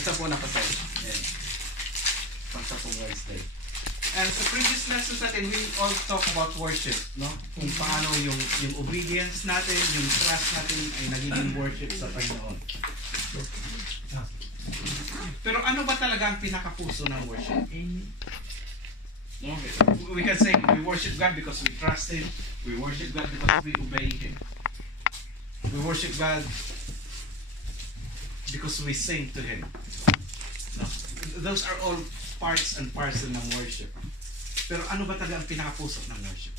Ito po napatay. Ayan. Pagkapong Wednesday. And sa previous lessons natin, we all talk about worship, no? Kung paano yung obedience natin, yung trust natin ay nagiging worship sa Panginoon. Pero ano ba talaga ang pinakapuso ng worship? No? We can say we worship God because we trust Him. We worship God because we obey Him. We worship God because we sing to Him. No? Those are all parts and parcel ng worship. Pero ano ba talaga ang pinakapuso ng worship?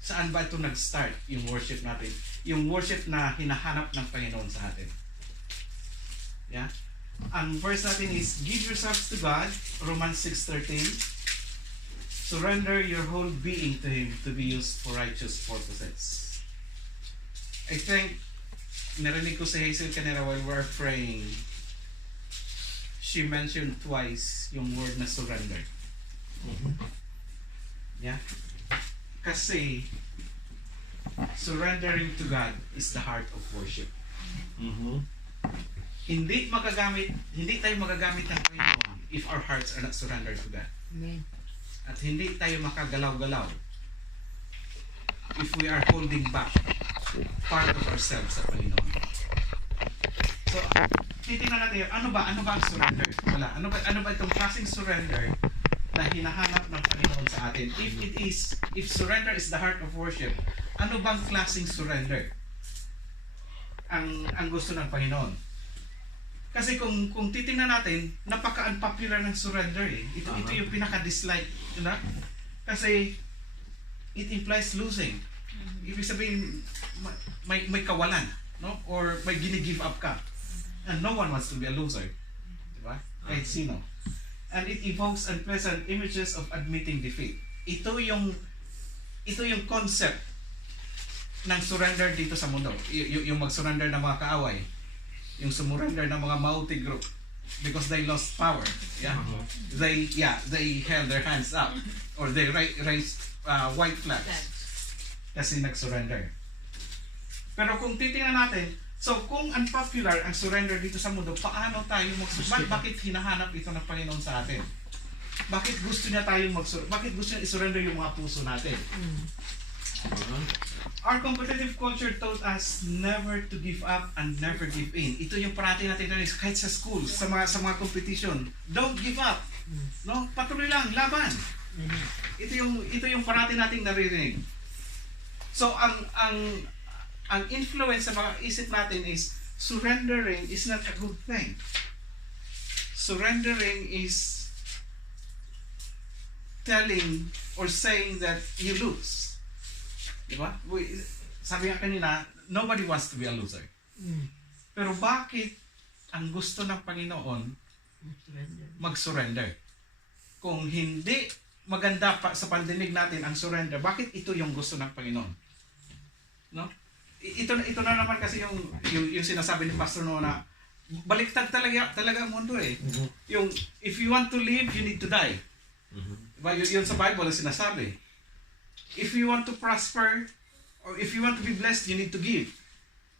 Saan ba ito nag-start yung worship natin? Yung worship na hinahanap ng Panginoon sa atin. Yeah? Ang verse natin is, give yourselves to God, Romans 6:13. Surrender your whole being to Him to be used for righteous purposes. I think, narinig ko si Hazel kanina while we're praying, she mentioned twice yung word na surrender. Yeah? Kasi, surrendering to God is the heart of worship. Hindi tayo magagamit ng Panginoon if our hearts are not surrendered to God. Amen. At hindi tayo makagalaw-galaw if we are holding back part of ourselves sa Panginoon. So, titingnan natin ano ba ang surrender? Wala. Ano ba itong klaseng surrender na hinahanap ng Panginoon sa atin? If surrender is the heart of worship, ano bang klaseng surrender ang gusto ng Panginoon? Kasi kung titingnan natin, napaka-unpopular ng surrender eh. Ito yung pinaka-dislike, diba? Kasi it implies losing. Ibig sabihin, may kawalan, no? Or may gini-give up ka. And no one wants to be a loser. Diba? Kahit sino. And it evokes unpleasant images of admitting defeat. Ito yung concept ng surrender dito sa mundo. Yung mag-surrender ng mga kaaway. Yung sumurrender ng mga Mauti group because they lost power. Yeah? They held their hands up or they raised white flags kasi nag-surrender. Pero kung titingnan natin, so kung unpopular ang surrender dito sa mundo, paano tayo bakit hinahanap ito ng Panginoon sa atin? Bakit gusto niya tayong bakit gusto niya i-surrender yung mga puso natin? Our competitive culture taught us never to give up and never give in. Ito yung parati natin kahit sa school, sa mga competition. Don't give up. No? Patuloy lang, laban. Ito yung parati nating naririnig. So ang influence sa mga isip natin is surrendering is not a good thing. Surrendering is telling or saying that you lose. Diba? Sabi nga kanina, nobody wants to be a loser. Pero bakit ang gusto ng Panginoon mag-surrender? Kung hindi maganda pa sa pandinig natin ang surrender, bakit ito yung gusto ng Panginoon? No? Ito na naman kasi yung sinasabi ni Pastor Noah na baliktad talaga ang mundo eh. Yung if you want to live, you need to die. Diba? Yun sa Bible ang sinasabi. If you want to prosper or if you want to be blessed, you need to give.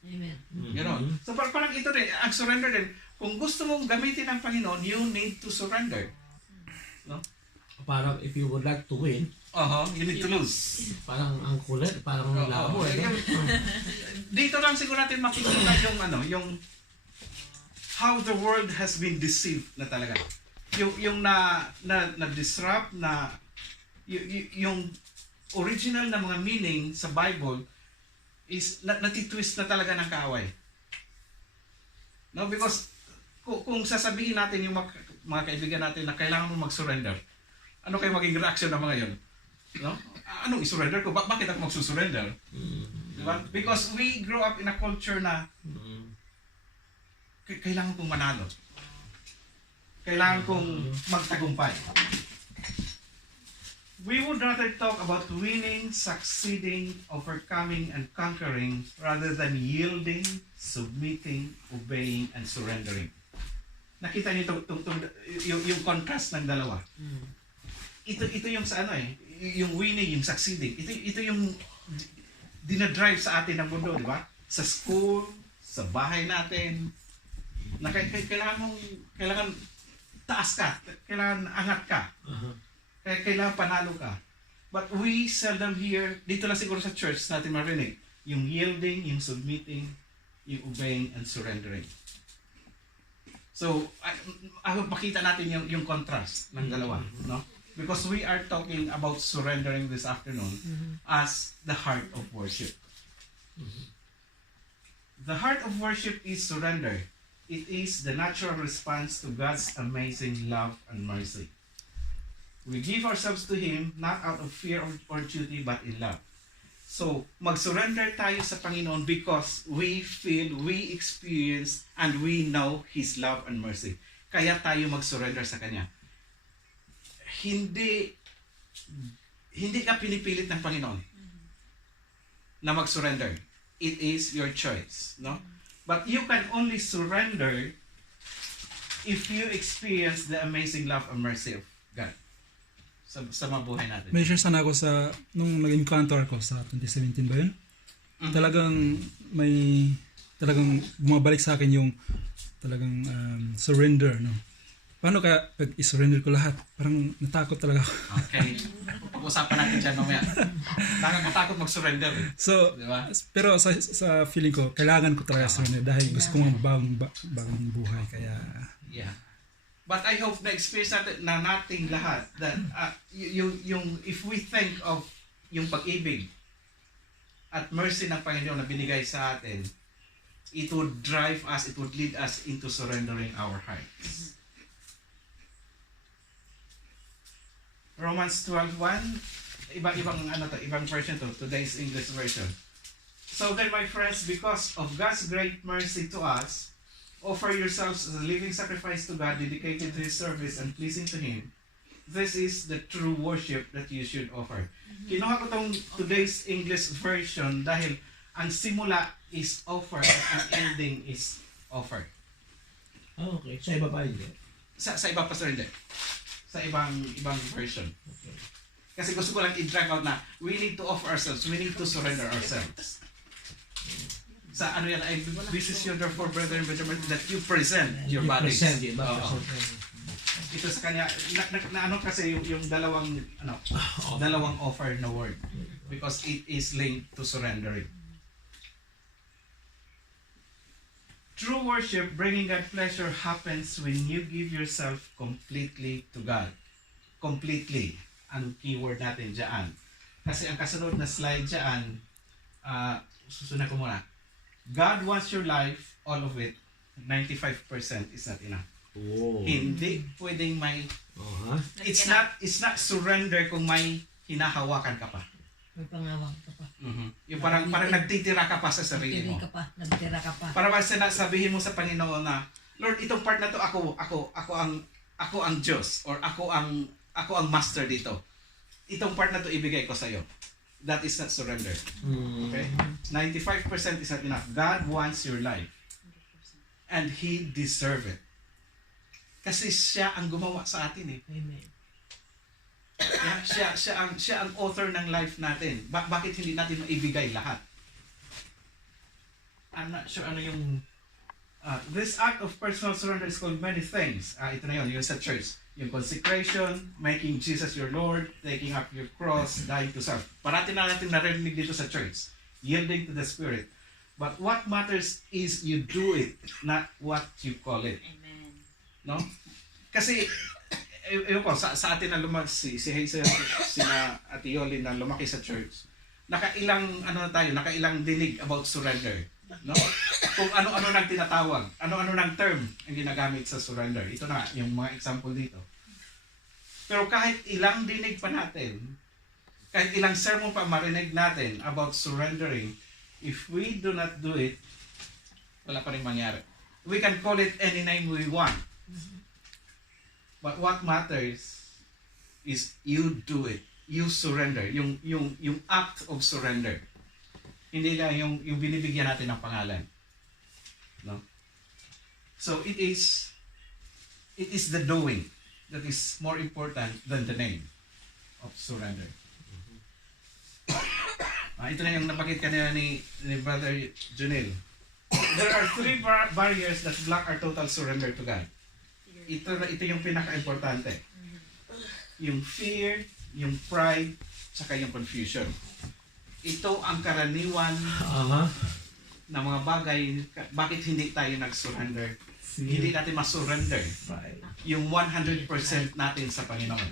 Amen. Ganon. So parang ito rin, ang surrender din. Kung gusto mong gamitin ng Panginoon, you need to surrender. No? Parang if you would like to win, you need to lose. parang ang kulit, parang labo eh. Dito lang siguro natin makikita yung how the world has been deceived na talaga. Yung na-disrupt na yung original na mga meaning sa Bible is natitwist na talaga ng kaaway. No, because kung sasabihin natin yung mga kaibigan natin na kailangan mo mag-surrender, ano kayo maging reaction ng mga yun? No? Anong i-surrender ko? Bakit ako magsusurrender? Diba? Because we grow up in a culture na kailangan kong manalo. Kailangan kong magtagumpay. We would rather talk about winning, succeeding, overcoming, and conquering rather than yielding, submitting, obeying, and surrendering. Nakita niyo yung contrast ng dalawa. Ito yung sa yung winning, yung succeeding. Ito yung dinadrive sa atin ng mundo, di ba? Sa school, sa bahay natin, Na kailangan taas ka, kailangan angat ka, kailangan panalo ka. But we seldom hear, dito lang siguro sa church natin marinig, yung yielding, yung submitting, yung obeying and surrendering. So, makita natin yung contrast ng dalawa, no? Because we are talking about surrendering this afternoon as the heart of worship. The heart of worship is surrender. It is the natural response to God's amazing love and mercy. We give ourselves to Him not out of fear or duty but in love. So, mag-surrender tayo sa Panginoon because we feel, we experience, and we know His love and mercy. Kaya tayo mag-surrender sa Kanya. Hindi ka pinipilit ng Panginoon na mag-surrender. It is your choice, no? But you can only surrender if you experience the amazing love and mercy of God sa mabuhay natin. May share sana ako sa, nung nag-encounter ako sa 2017 ba yun? Talagang bumabalik sa akin yung talagang surrender, no? Paano kaya pag i-surrender ko lahat? Parang natakot talaga ako. Okay. Pag-usapan natin dyan mamaya. Nakakatakot mag-surrender. So, diba? Pero sa feeling ko, kailangan ko talaga surrender dahil gusto ko bagong buhay. Kaya, yeah. But I hope na-experience natin lahat that if we think of yung pag-ibig at mercy ng Panginoon na binigay sa atin, it would drive us, it would lead us into surrendering our hearts. Romans 12:1, ibang version to, today's English version. So then, my friends, because of God's great mercy to us, offer yourselves as a living sacrifice to God, dedicated to His service and pleasing to Him. This is the true worship that you should offer. Kinuha ko tong today's English version dahil ang simula is offer at ang ending is offer. Okay. Sa iba pa hindi? Sa iba pa sir, hindi. Sa ibang version. Okay. Kasi gusto ko lang i-drive out na we need to offer ourselves, we need to surrender ourselves. Sa ano yan, this is your therefore, brethren, that you present your bodies. Ito sa kanya, na ano kasi yung dalawang offer na word. Because it is linked to surrendering. True worship, bringing God pleasure, happens when you give yourself completely to God. Completely. Ang keyword natin dyan. Kasi ang kasunod na slide dyan, susunod ko muna. God wants your life, all of it, 95% is not enough. Oh. Hindi pwedeng may... It's not surrender kung may hinahawakan ka pa. May pangawang ka pa. Yung parang nagtitira ka pa sa sarili mo. Nagtira ka pa. Para sabihin mo sa Panginoon na, Lord, itong part na to ako ang Diyos, or ako ang master dito. Itong part na to ibigay ko sa iyo. That is not surrender. Okay? 95% is not enough. God wants your life. And He deserves it. Kasi siya ang gumawa sa atin eh. Amen. Yeah, siya ang author ng life natin. Bakit hindi natin maibigay lahat? I'm not sure ano yung this act of personal surrender is called many things. Ito na yun, yung sa church. Yung consecration, making Jesus your Lord, taking up your cross, dying to self. Parati na natin narinig dito sa church. Yielding to the Spirit. But what matters is you do it, not what you call it. Amen. No? Kasi ewan ko, sa atin na lumaki, si Hazel, si Ate Yoli na lumaki sa church, nakailang dinig about surrender. No? Kung ano-ano nang tinatawag, ano-ano nang term ang ginagamit sa surrender. Ito na, yung mga example dito. Pero kahit ilang dinig pa natin, kahit ilang sermon pa marinig natin about surrendering, if we do not do it, wala pa rin mangyari. We can call it any name we want. But what matters is you do it. You surrender. Yung act of surrender. Hindi lang yung binibigyan natin ng pangalan. No? So it is the doing that is more important than the name of surrender. Ito na yung napakita kanina ni Brother Junel. There are three barriers that block our total surrender to God. Ito yung pinaka-importante. Yung fear, yung pride, saka yung confusion. Ito ang karaniwan na mga bagay, bakit hindi tayo nag-surrender? Hindi natin masurrender yung 100% natin sa Panginoon.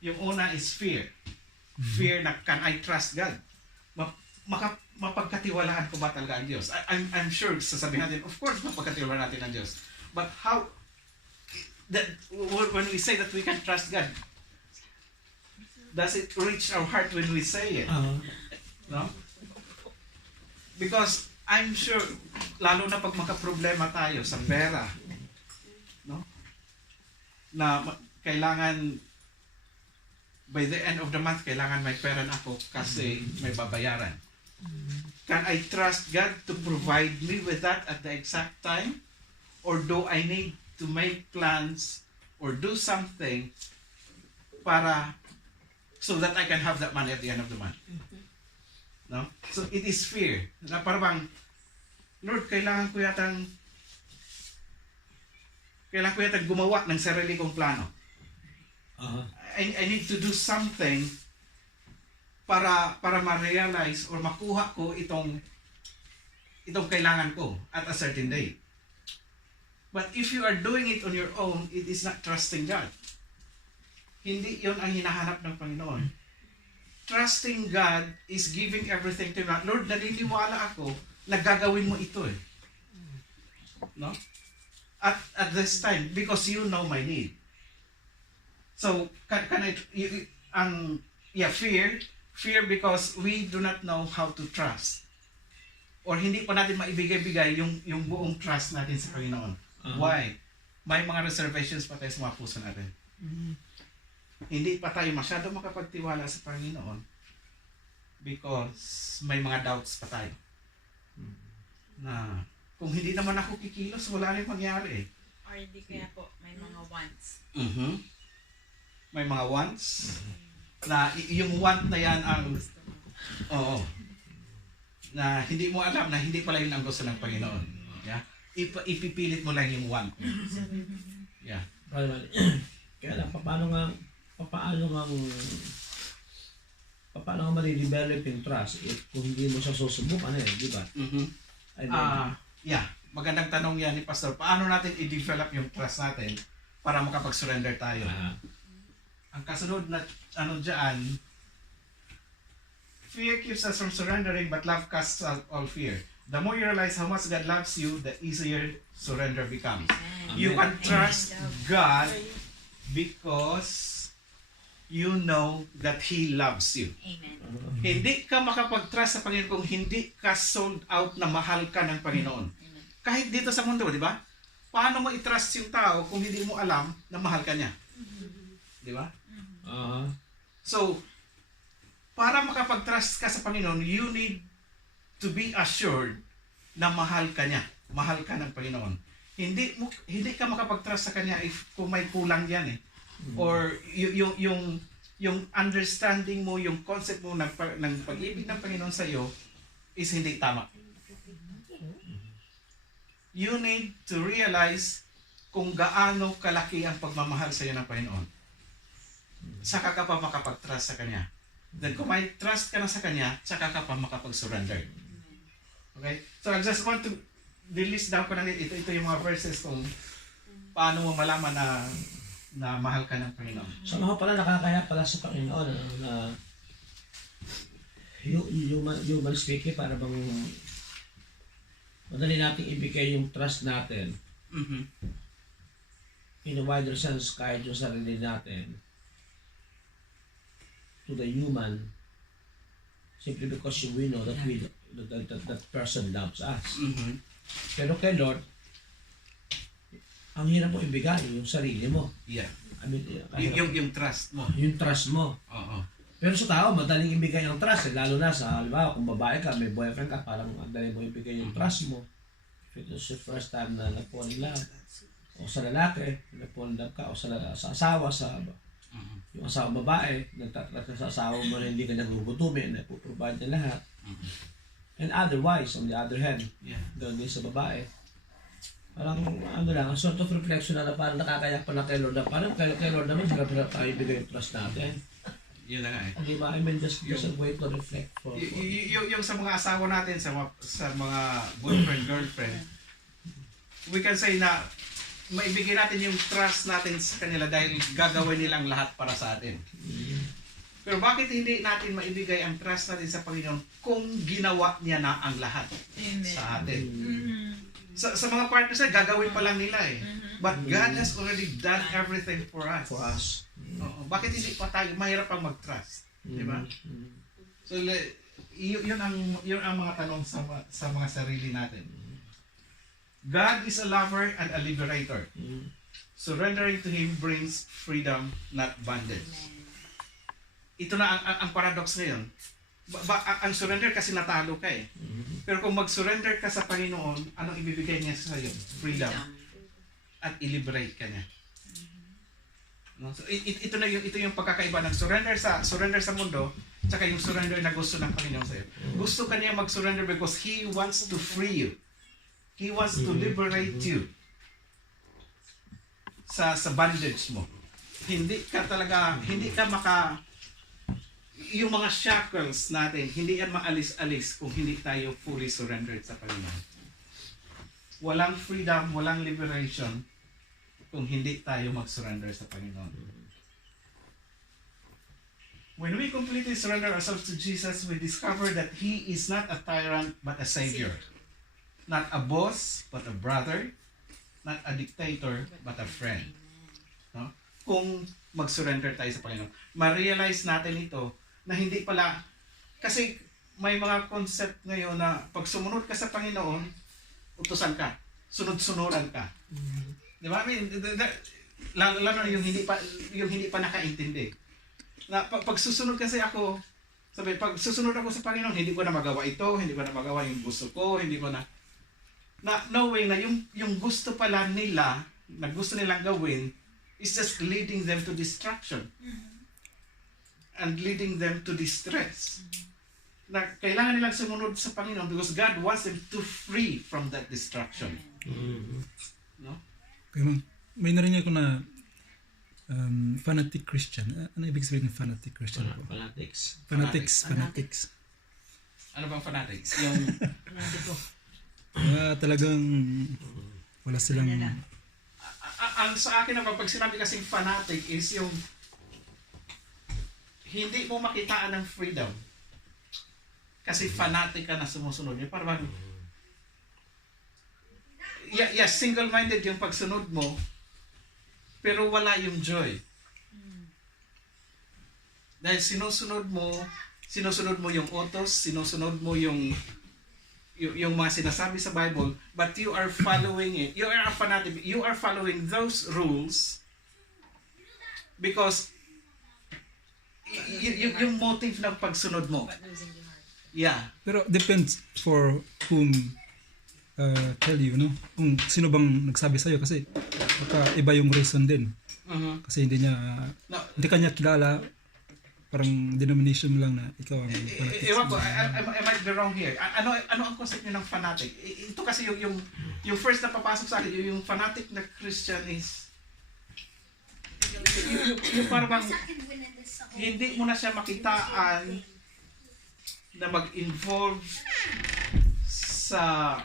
Yung una is fear. Fear na, can I trust God? Mapagkatiwalaan ko ba talaga ang Diyos? I'm sure, sasabihin natin, of course, mapagkatiwalaan natin ang Diyos. But how, when we say that we can trust God, does it reach our heart when we say it? No? Because I'm sure, lalo na pag makaproblema tayo sa pera, no? Na kailangan, by the end of the month, kailangan may pera na ako kasi may babayaran. Can I trust God to provide me with that at the exact time? Or do I need to make plans or do something para so that I can have that money at the end of the month? No? So it is fear. Na parang, Lord, kailangan ko yatang gumawa ng sarili kong plano. I need to do something para ma-realize or makuha ko itong kailangan ko at a certain day. But if you are doing it on your own, it is not trusting God. Hindi yon ang hinahanap ng Panginoon. Trusting God is giving everything to God. Lord, naniniwala ako na gagawin mo ito eh. No? At this time, because you know my need. So, fear because we do not know how to trust. Or hindi pa natin maibigay-bigay yung buong trust natin sa Panginoon. Why? May mga reservations pa tayo sa mga puso natin. Hindi pa tayo masyado makapagtiwala sa Panginoon because may mga doubts pa tayo. Na kung hindi naman ako kikilos, wala rin mangyari eh. Or hindi kaya po, may mga wants. May mga wants. Na yung want na yan ang na hindi mo alam na hindi pala yun ang gusto ng Panginoon. Yeah? Ipipilit mo lang yung want. Yeah. Kaya lang, paano nga maridevelop yung trust kung hindi mo siya susubukan di ba? Yeah. Magandang tanong yan ni Pastor. Paano natin i-develop yung trust natin para makapag-surrender tayo? Ang kasunod na dyan, fear keeps us from surrendering but love casts out all fear. The more you realize how much God loves you, the easier surrender becomes. Amen. You can trust God because you know that He loves you. Amen. Hindi ka makapag-trust sa Panginoon kung hindi ka sold out na mahal ka ng Panginoon. Amen. Kahit dito sa mundo, di ba? Paano mo i-trust yung tao kung hindi mo alam na mahal ka niya? Di ba? So, para makapag-trust ka sa Panginoon, you need to be assured na mahal ka niya. Mahal ka ng Panginoon. Hindi ka makapag-trust sa Kanya kung may kulang yan eh. Or yung understanding mo, yung concept mo ng pag-ibig ng Panginoon sa iyo is hindi tama. You need to realize kung gaano kalaki ang pagmamahal sa iyo ng Panginoon. Saka ka pa makapag-trust sa Kanya. Then kung may trust ka na sa Kanya, saka ka pa makapag-surrender. Okay? So I just want to list down ko na ito yung mga verses kung paano mo malaman na mahal ka ng Panginoon. So mga pala nakakaya pala sa Panginoon na human speaking, para bang madali nating ibigay yung trust natin in a wider sense kahit yung sarili natin to the human simply because we know that that person loves us. Pero kay Lord, ang hirap mo ibigay yung sarili mo. Yeah. I mean, Yung trust mo. yung trust mo. Oo. Pero sa tao, madaling ibigay ang trust. Lalo na sa, halimbawa, kung babae ka, may boyfriend ka, parang madaling mo ibigay yung trust mo. If it was your first time na nag-fall in love, o sa lalaki, nag-fall in love ka, o sa asawa, yung asawa babae, nagtatrat ka sa asawa mo na hindi ka nagugutumin, na puprovide na lahat. And otherwise, on the other hand, Yeah. doon din sa babae, parang ano lang, sort of reflection na parang nakakayak pa na kay Lord na parang kay Lord naman, hirap tayo ibigay yung trust natin. Yun na nga eh. Di ba? I mean, just a way to reflect for... Yung sa mga asawa natin, sa mga boyfriend, girlfriend, we can say na maibigay natin yung trust natin sa kanila dahil gagawin nilang lahat para sa atin. Pero bakit hindi natin maibigay ang trust natin sa Panginoon kung ginawa niya na ang lahat sa atin? Sa mga partners ay gagawin pa lang nila eh. But God has already done everything for us. For us. Oo. Bakit hindi pa tayo mahirap pang mag-trust? Di ba? So yun ang mga tanong sa mga sarili natin. God is a lover and a liberator. Surrendering to Him brings freedom, not bondage. Ito na ang paradox ngayon. Ang surrender kasi natalo ka eh. Pero kung mag-surrender ka sa Panginoon, anong ibibigay niya sa iyo? Freedom. At i-liberate ka niya. No? So, ito yung pagkakaiba ng surrender sa mundo, tsaka yung surrender na gusto ng Panginoon sa iyo. Gusto ka niya mag-surrender because He wants to free you. He wants to liberate you sa bondage mo. Hindi ka yung mga shackles natin, hindi yan maalis-alis kung hindi tayo fully surrendered sa Panginoon. Walang freedom, walang liberation kung hindi tayo mag-surrender sa Panginoon. When we completely surrender ourselves to Jesus, we discover that He is not a tyrant but a Savior. Not a boss but a brother. Not a dictator but a friend. No? Kung mag-surrender tayo sa Panginoon, ma-realize natin ito na hindi pala, kasi may mga concept ngayon na pag sumunod ka sa Panginoon, utusan ka, sunod-sunuran ka. Di ba? I mean, lalo na yung hindi pa nakaintindi. Na pag susunod kasi ako, pag susunod ako sa Panginoon, hindi ko na magawa ito, hindi ko na magawa yung gusto ko, hindi ko na knowing na yung gusto pala nila, na gusto nilang gawin, is just leading them to destruction. And leading them to distress. Na kailangan nilang sumunod sa Panginoon because God wants them to free from that destruction. No? Kaya may narinig ko na fanatic Christian. Ano ibig sabihin ng fanatic Christian po? Fanatics. Ano bang fanatics? Yung talagang wala silang... ang sa akin naman, pag sinabi kasing fanatic is yung hindi mo makitaan ng freedom. Kasi fanatic ka na sumusunod niya. Parang, single-minded yung pagsunod mo, pero wala yung joy. Dahil sinusunod mo yung utos, sinusunod mo yung mga sinasabi sa Bible, but you are following it. You are a fanatic. You are following those rules because yung motive ng pagsunod mo. Yeah. Pero depends for whom tell you, no? Kung sino bang nagsabi sa'yo kasi baka iba yung reason din. Kasi hindi kanya kilala, parang denomination lang na ikaw ang fanatic. Ewan ko, I might be wrong here. Ano ang concept nyo ng fanatic? Ito kasi yung first na papasok sa akin, yung fanatic na Christian is yung parang hindi mo na siya makitaan na mag-involve sa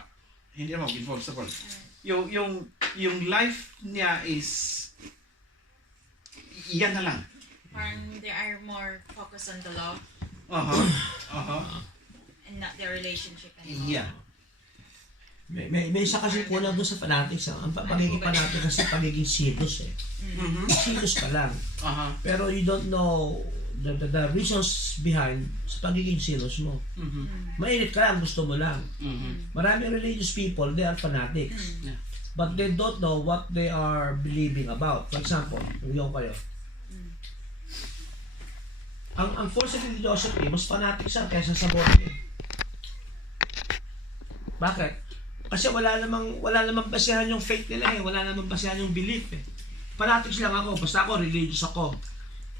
hindi naman mag-involve sa world. Yung life niya is yan na lang. Parang they are more focused on the law and not their relationship anymore. Yeah. May isa kasi kulang doon sa fanatics. Ang pagiging fanatic kasi pagiging serious eh. Serious ka lang. Pero you don't know the reasons behind sa pagiging serious mo. Mainit ka lang, gusto mo lang. Maraming religious people, they are fanatics. But they don't know what they are believing about. For example, yung kayo. Ang false religiosity, mas fanatic siya kaysa sa born again. Bakit? Kasi wala namang basehan yung faith nila eh. Wala namang basehan yung belief eh. Fanatics lang ako. Basta ako, religious ako.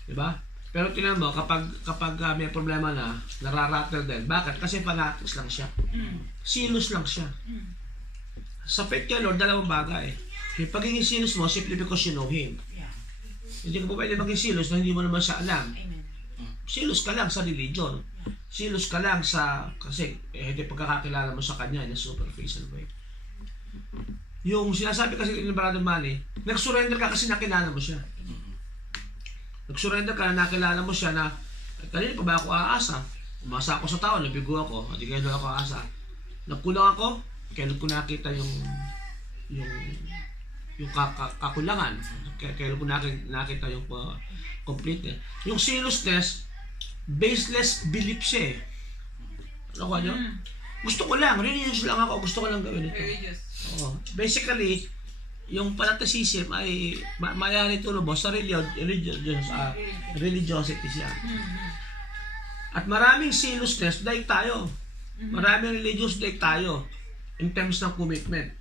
Diba? Pero tingnan mo, kapag may problema na, nararattle din. Bakit? Kasi fanatics lang siya. Silos lang siya. Sa faith kay Lord, dalawang bagay. Yung pagiging silos mo, simply because you know Him. Yeah. Hindi ka po pwede maging silos na hindi mo naman siya alam. Amen. Silos ka lang sa religion. Silos ka lang sa, kasi hindi pagkakakilala mo sa Kanya in a superficial way. Yung sinasabi kasi ni Brother Manny, nag-surrender ka kasi nakilala mo siya. Nag-surrender ka na nakilala mo siya na, kanina pa ba ako aasa? Umasa ako sa tao, nabigo ako, hindi kaya doon ako aasa. Nagkulang ako, kailan ko nakita yung kakulangan. Kailan ko nakita yung complete. Yung zealousness, baseless belief siya eh. Ano ko nyo? Gusto ko lang, religious lang ako, gusto ko lang gawin ito. Religious. Oo. Basically, yung fanaticism ay mayari turo mo sa religiosity siya. At maraming zealousness, daig tayo. Maraming religious, daig tayo. In terms ng commitment.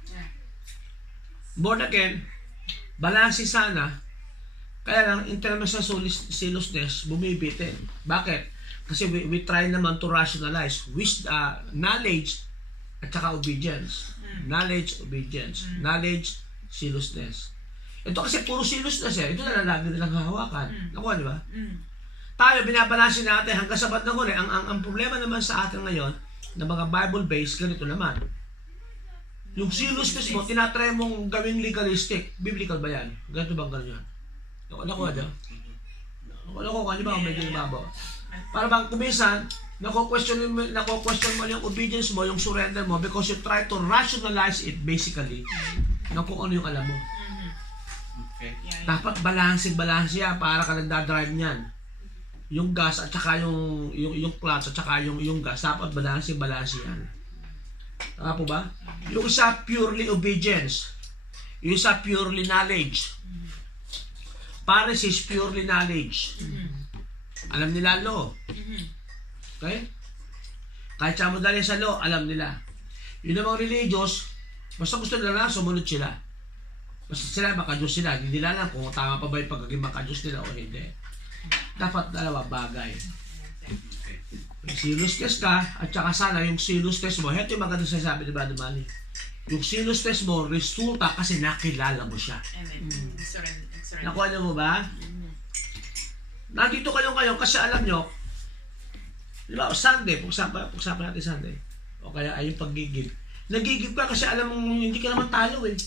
Born again, balanse sana. Kaya lang, in terms ng zealousness, bumibitin. Bakit? Kasi we try naman to rationalize knowledge at saka obedience. Knowledge, obedience. Knowledge, zealousness. Ito kasi puro zealousness eh. Ito na lagi nilang hahawakan. Nakuha, di ba? Tayo, binabalansin natin hanggang sa bandang huli. Ang problema naman sa atin ngayon, na mga Bible-based, ganito naman. Yung zealousness mo, tinatry mong gawing legalistic. Biblical ba yan? Ganito bang ganyan? Nakuha dyan? Nakuha, di ba? Medyo nababaw. Para bang kumisan, nako-question mo yung obedience mo, yung surrender mo, because you try to rationalize it basically. Kung ano yung alam mo. Okay. Dapat balancing yan para ka nagdadrive niyan. Yung gas at saka yung clutch at saka yung gas, dapat balancing yan. Tama po ba? Yung isa purely obedience. Yung isa purely knowledge. Paris is purely knowledge. Alam nila law. Okay? Kahit sa madali sa law, alam nila. Yung namang religious, basta gusto nila lang, sumunod sila. Basta sila, makadiyos sila. Hindi nila alam kung tama pa ba yung pagiging makadiyos nila o hindi. Dapat dalawa bagay. Zealousness ka, at saka sana yung zealousness mo, ito yung maganda sasabi ni Brother Manny. Yung zealousness mo, resulta kasi nakilala mo siya. Amen. Surrender. Nakuha niyo mo ba? Nandito kayo ngayon kasi alam nyo, di ba, Sunday, pag-usapan natin Sunday, o kaya ay yung pag-gigib. Nag-gigib ka kasi alam mo hindi ka naman talo eh.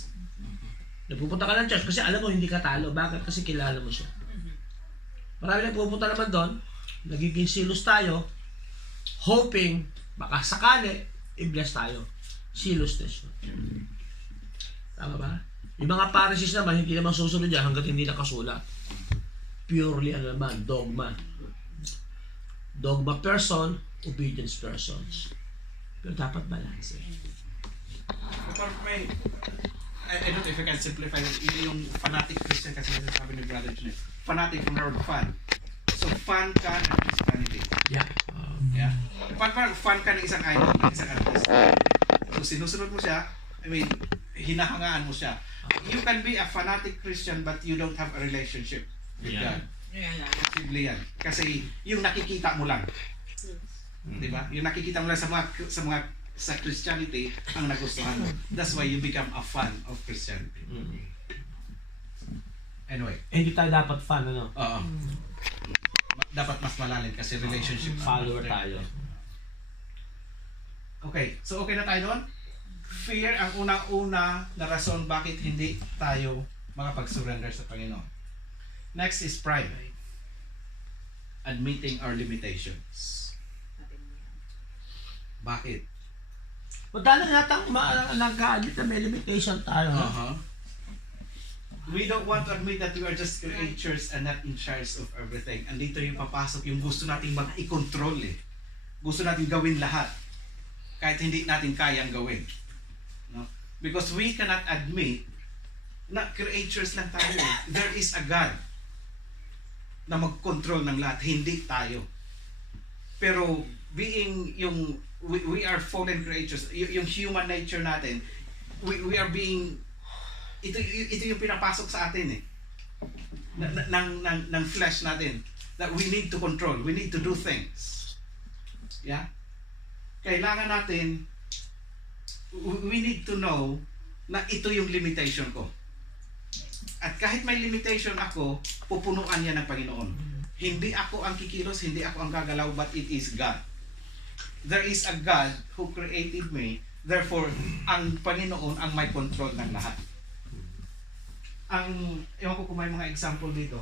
Nagpupunta ka ng church kasi alam mo hindi ka talo. Bakit? Kasi kilala mo siya. Marami nagpupunta naman doon, nagiging silos tayo, hoping, baka sakali, i-bless tayo. Zealousness. Tama ba? Yung mga Pharisees naman, hindi naman susunod yan hanggat hindi nakasulat. Purely, dogma. Dogma person, obedience persons. Pero dapat balance. I don't know if I can simplify it. Yung fanatic Christian kasi sabi ni Brother Junel. Fanatic from the word fan. So, fan ka ng Christianity. Yeah. Yeah. Fan ka ng isang idol, ng isang artist. So, sinusunod mo siya, hinahangaan mo siya. You can be a fanatic Christian but you don't have a relationship with God. Yeah. Posible yan. Kasi yung nakikita mo lang. Di ba? Yung nakikita mo lang sa Christianity ang nagustuhan mo. That's why you become a fan of Christianity. Anyway. Hindi tayo dapat fan, ano? Oo. Dapat mas malalim kasi relationship. Follower tayo. Okay. So okay na tayo doon? Fear ang unang-una na rason bakit hindi tayo makapag-surrender sa Panginoon. Next is pride. Admitting our limitations. Bakit? Madalang yata nag-admit na may limitation tayo. We don't want to admit that we are just creatures and not in charge of everything. Andito yung papasok yung gusto nating i-control eh. Gusto natin gawin lahat. Kahit hindi natin kayang gawin. No? Because we cannot admit na creatures lang tayo eh. There is a God na mag-control ng lahat, hindi tayo. Pero being we are fallen creatures, yung human nature natin, we are being ito yung pinapasok sa atin eh. ng flesh natin. that we need to control, we need to do things. Yeah? Kailangan natin, we need to know na ito yung limitation ko. At kahit may limitation ako, pupunuan yan ng Panginoon. Hindi ako ang kikilos, hindi ako ang gagalaw, but it is God. There is a God who created me, therefore, ang Panginoon ang may control ng lahat. Ewan ko kung may mga example dito.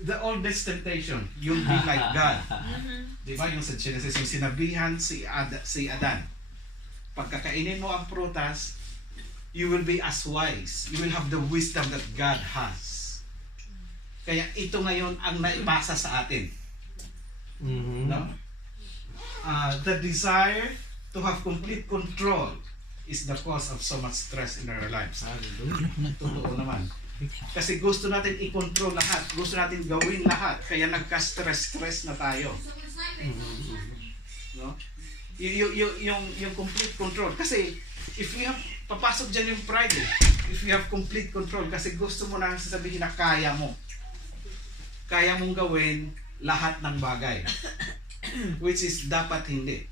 The oldest temptation, you'll be like God. Di ba? Yung sa Genesis, yung sinabihan si Adan. Pagkakainin mo ang prutas, you will be as wise. You will have the wisdom that God has. Kaya ito ngayon ang naipasa sa atin. No? The desire to have complete control is the cause of so much stress in our lives. Totoo naman. Kasi gusto natin i-control lahat. Gusto natin gawin lahat. Kaya nagka-stress na tayo. No? Yung complete control. Kasi if we have, papasok dyan yung pride eh. If you have complete control, kasi gusto mo na sasabihin na kaya mo. Kaya mong gawin lahat ng bagay. Which is dapat hindi.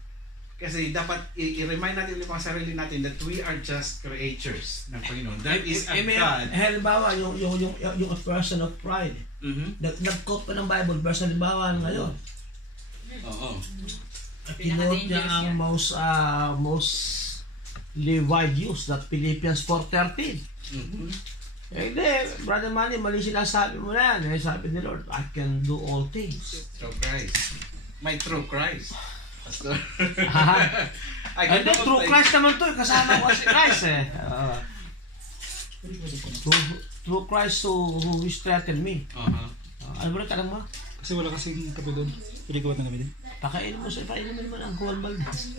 Kasi dapat i-remind natin yung mga sarili natin that we are just creatures ng Panginoon. There is a God. Halimbawa, yung a person of pride. Nag-quote pa ng Bible verse, halimbawa ngayon. Oo. Kinote niya ang mostly wide use, that Philippians 4:13. Hindi, Brother Manny, mali sinasabi mo na yan. Sabi ni Lord, I can do all things. Through Christ. May through Christ. Pastor. Hindi, through Christ naman to. Kasama ko si Christ eh. Through Christ who strengthened me. Ano ba tanong mo? Kasi wala kasing kape doon. Pwede ko ba ng kami din? Pakainin mo naman ang Juan Valdez.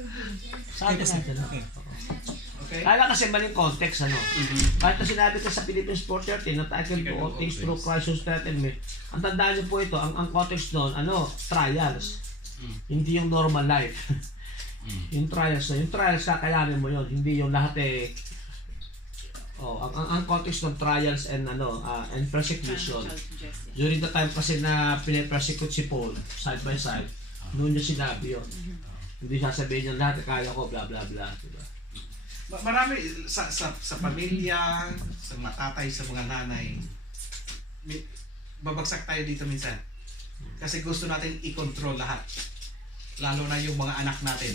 Sa atin natin. Okay. Kaya kasi maling context, ano? Kahit na sinabi ko sa Philippians 4:13, na I can do all things through Christ who strengthened me. Ang tandaan niyo po ito, ang context doon, trials. Hindi yung normal life. Yung trials na. Yung trials, kakayanin mo yun. Hindi yung lahat eh. Ang context ng trials and and persecution. During the time kasi na pinapersecute si Paul, side by side, noon niya sinabi yun. Hindi sasabihin niya lahat, kaya ko, bla bla bla. Diba? Marami sa pamilya, sa mga tatay, sa mga nanay, babagsak tayo dito minsan. Kasi gusto natin i-control lahat. Lalo na yung mga anak natin.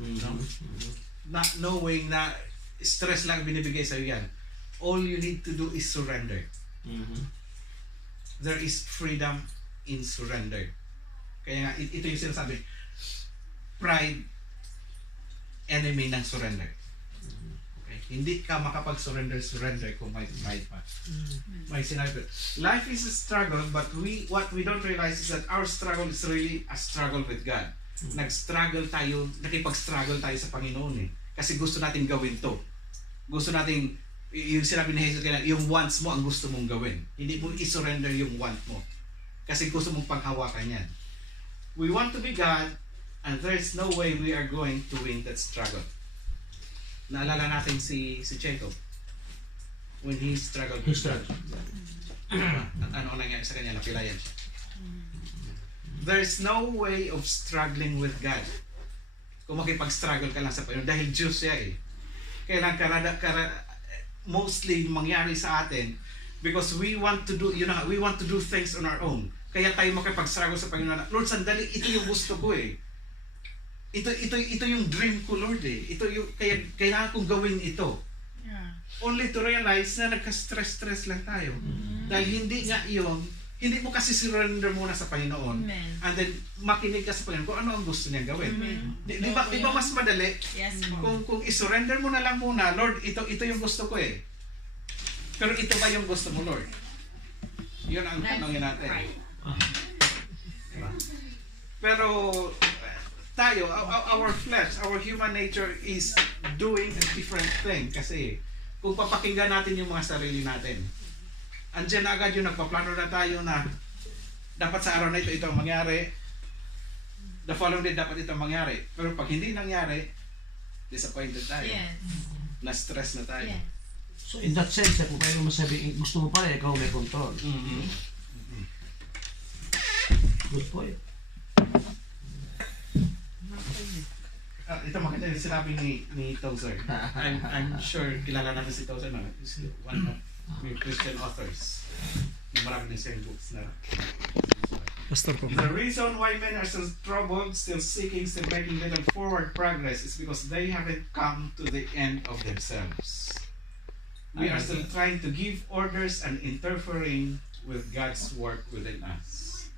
No? Not knowing na stress lang binibigay sa'yo yan. All you need to do is surrender. There is freedom in surrender. Kaya nga, ito yung sinasabi. Pride, enemy ng surrender. Okay? Hindi ka makapag-surrender kung may pride pa. May sinabi. Life is a struggle, but what we don't realize is that our struggle is really a struggle with God. Nag-struggle tayo, nakipag-struggle tayo sa Panginoon eh. Kasi gusto natin gawin to. Gusto natin, yung sinabi ni Jesus, yung wants mo ang gusto mong gawin. Hindi mo i-surrender yung want mo. Kasi gusto mong panghawakan yan. We want to be God, and there is no way we are going to win that struggle. Naalala natin si Jacob when he struggled with God. Ano nangyari sa kanya? Napilayan siya. There is no way of struggling with God kung makipag-struggle ka lang sa Panginoon dahil Diyos siya eh. Kailangan mostly mangyari sa atin because we want to do things on our own. Kaya tayo makipag-struggle sa Panginoon. Lord, sandali, ito yung gusto ko eh. Ito yung dream ko, Lord eh. Ito yung kailangan kong gawin ito. Yeah. Only to realize na nagka-stress lang tayo. Dahil hindi mo kasi surrender muna sa Panginoon. Amen. And then makinig ka sa Panginoon kung ano ang gusto niya gawin. Di ba mas madali? Yes, Kung i-surrender mo na lang muna, Lord, ito yung gusto ko eh. Pero ito ba yung gusto mo, Lord? Yun ang tanongin natin. Diba? Pero tayo, our flesh, our human nature is doing a different thing kasi kung papakinggan natin yung mga sarili natin, andyan na agad yung nagpaplano na tayo na dapat sa araw na ito ang mangyari, the following day dapat ito ang mangyari, pero pag hindi nangyari, disappointed tayo. Yes. Na-stress na tayo. Yes. So in that sense, kung kayo masabi, gusto mo pala, ikaw may control. Good point. Ito makita yung sinabi ni Tozer. I'm sure kilala natin si Tozer na. He's one of the Christian authors. Marami din siyang books na. Pastor ko. The reason why men are still troubled, still seeking, still making little forward progress is because they haven't come to the end of themselves. We are still trying to give orders and interfering with God's work within us.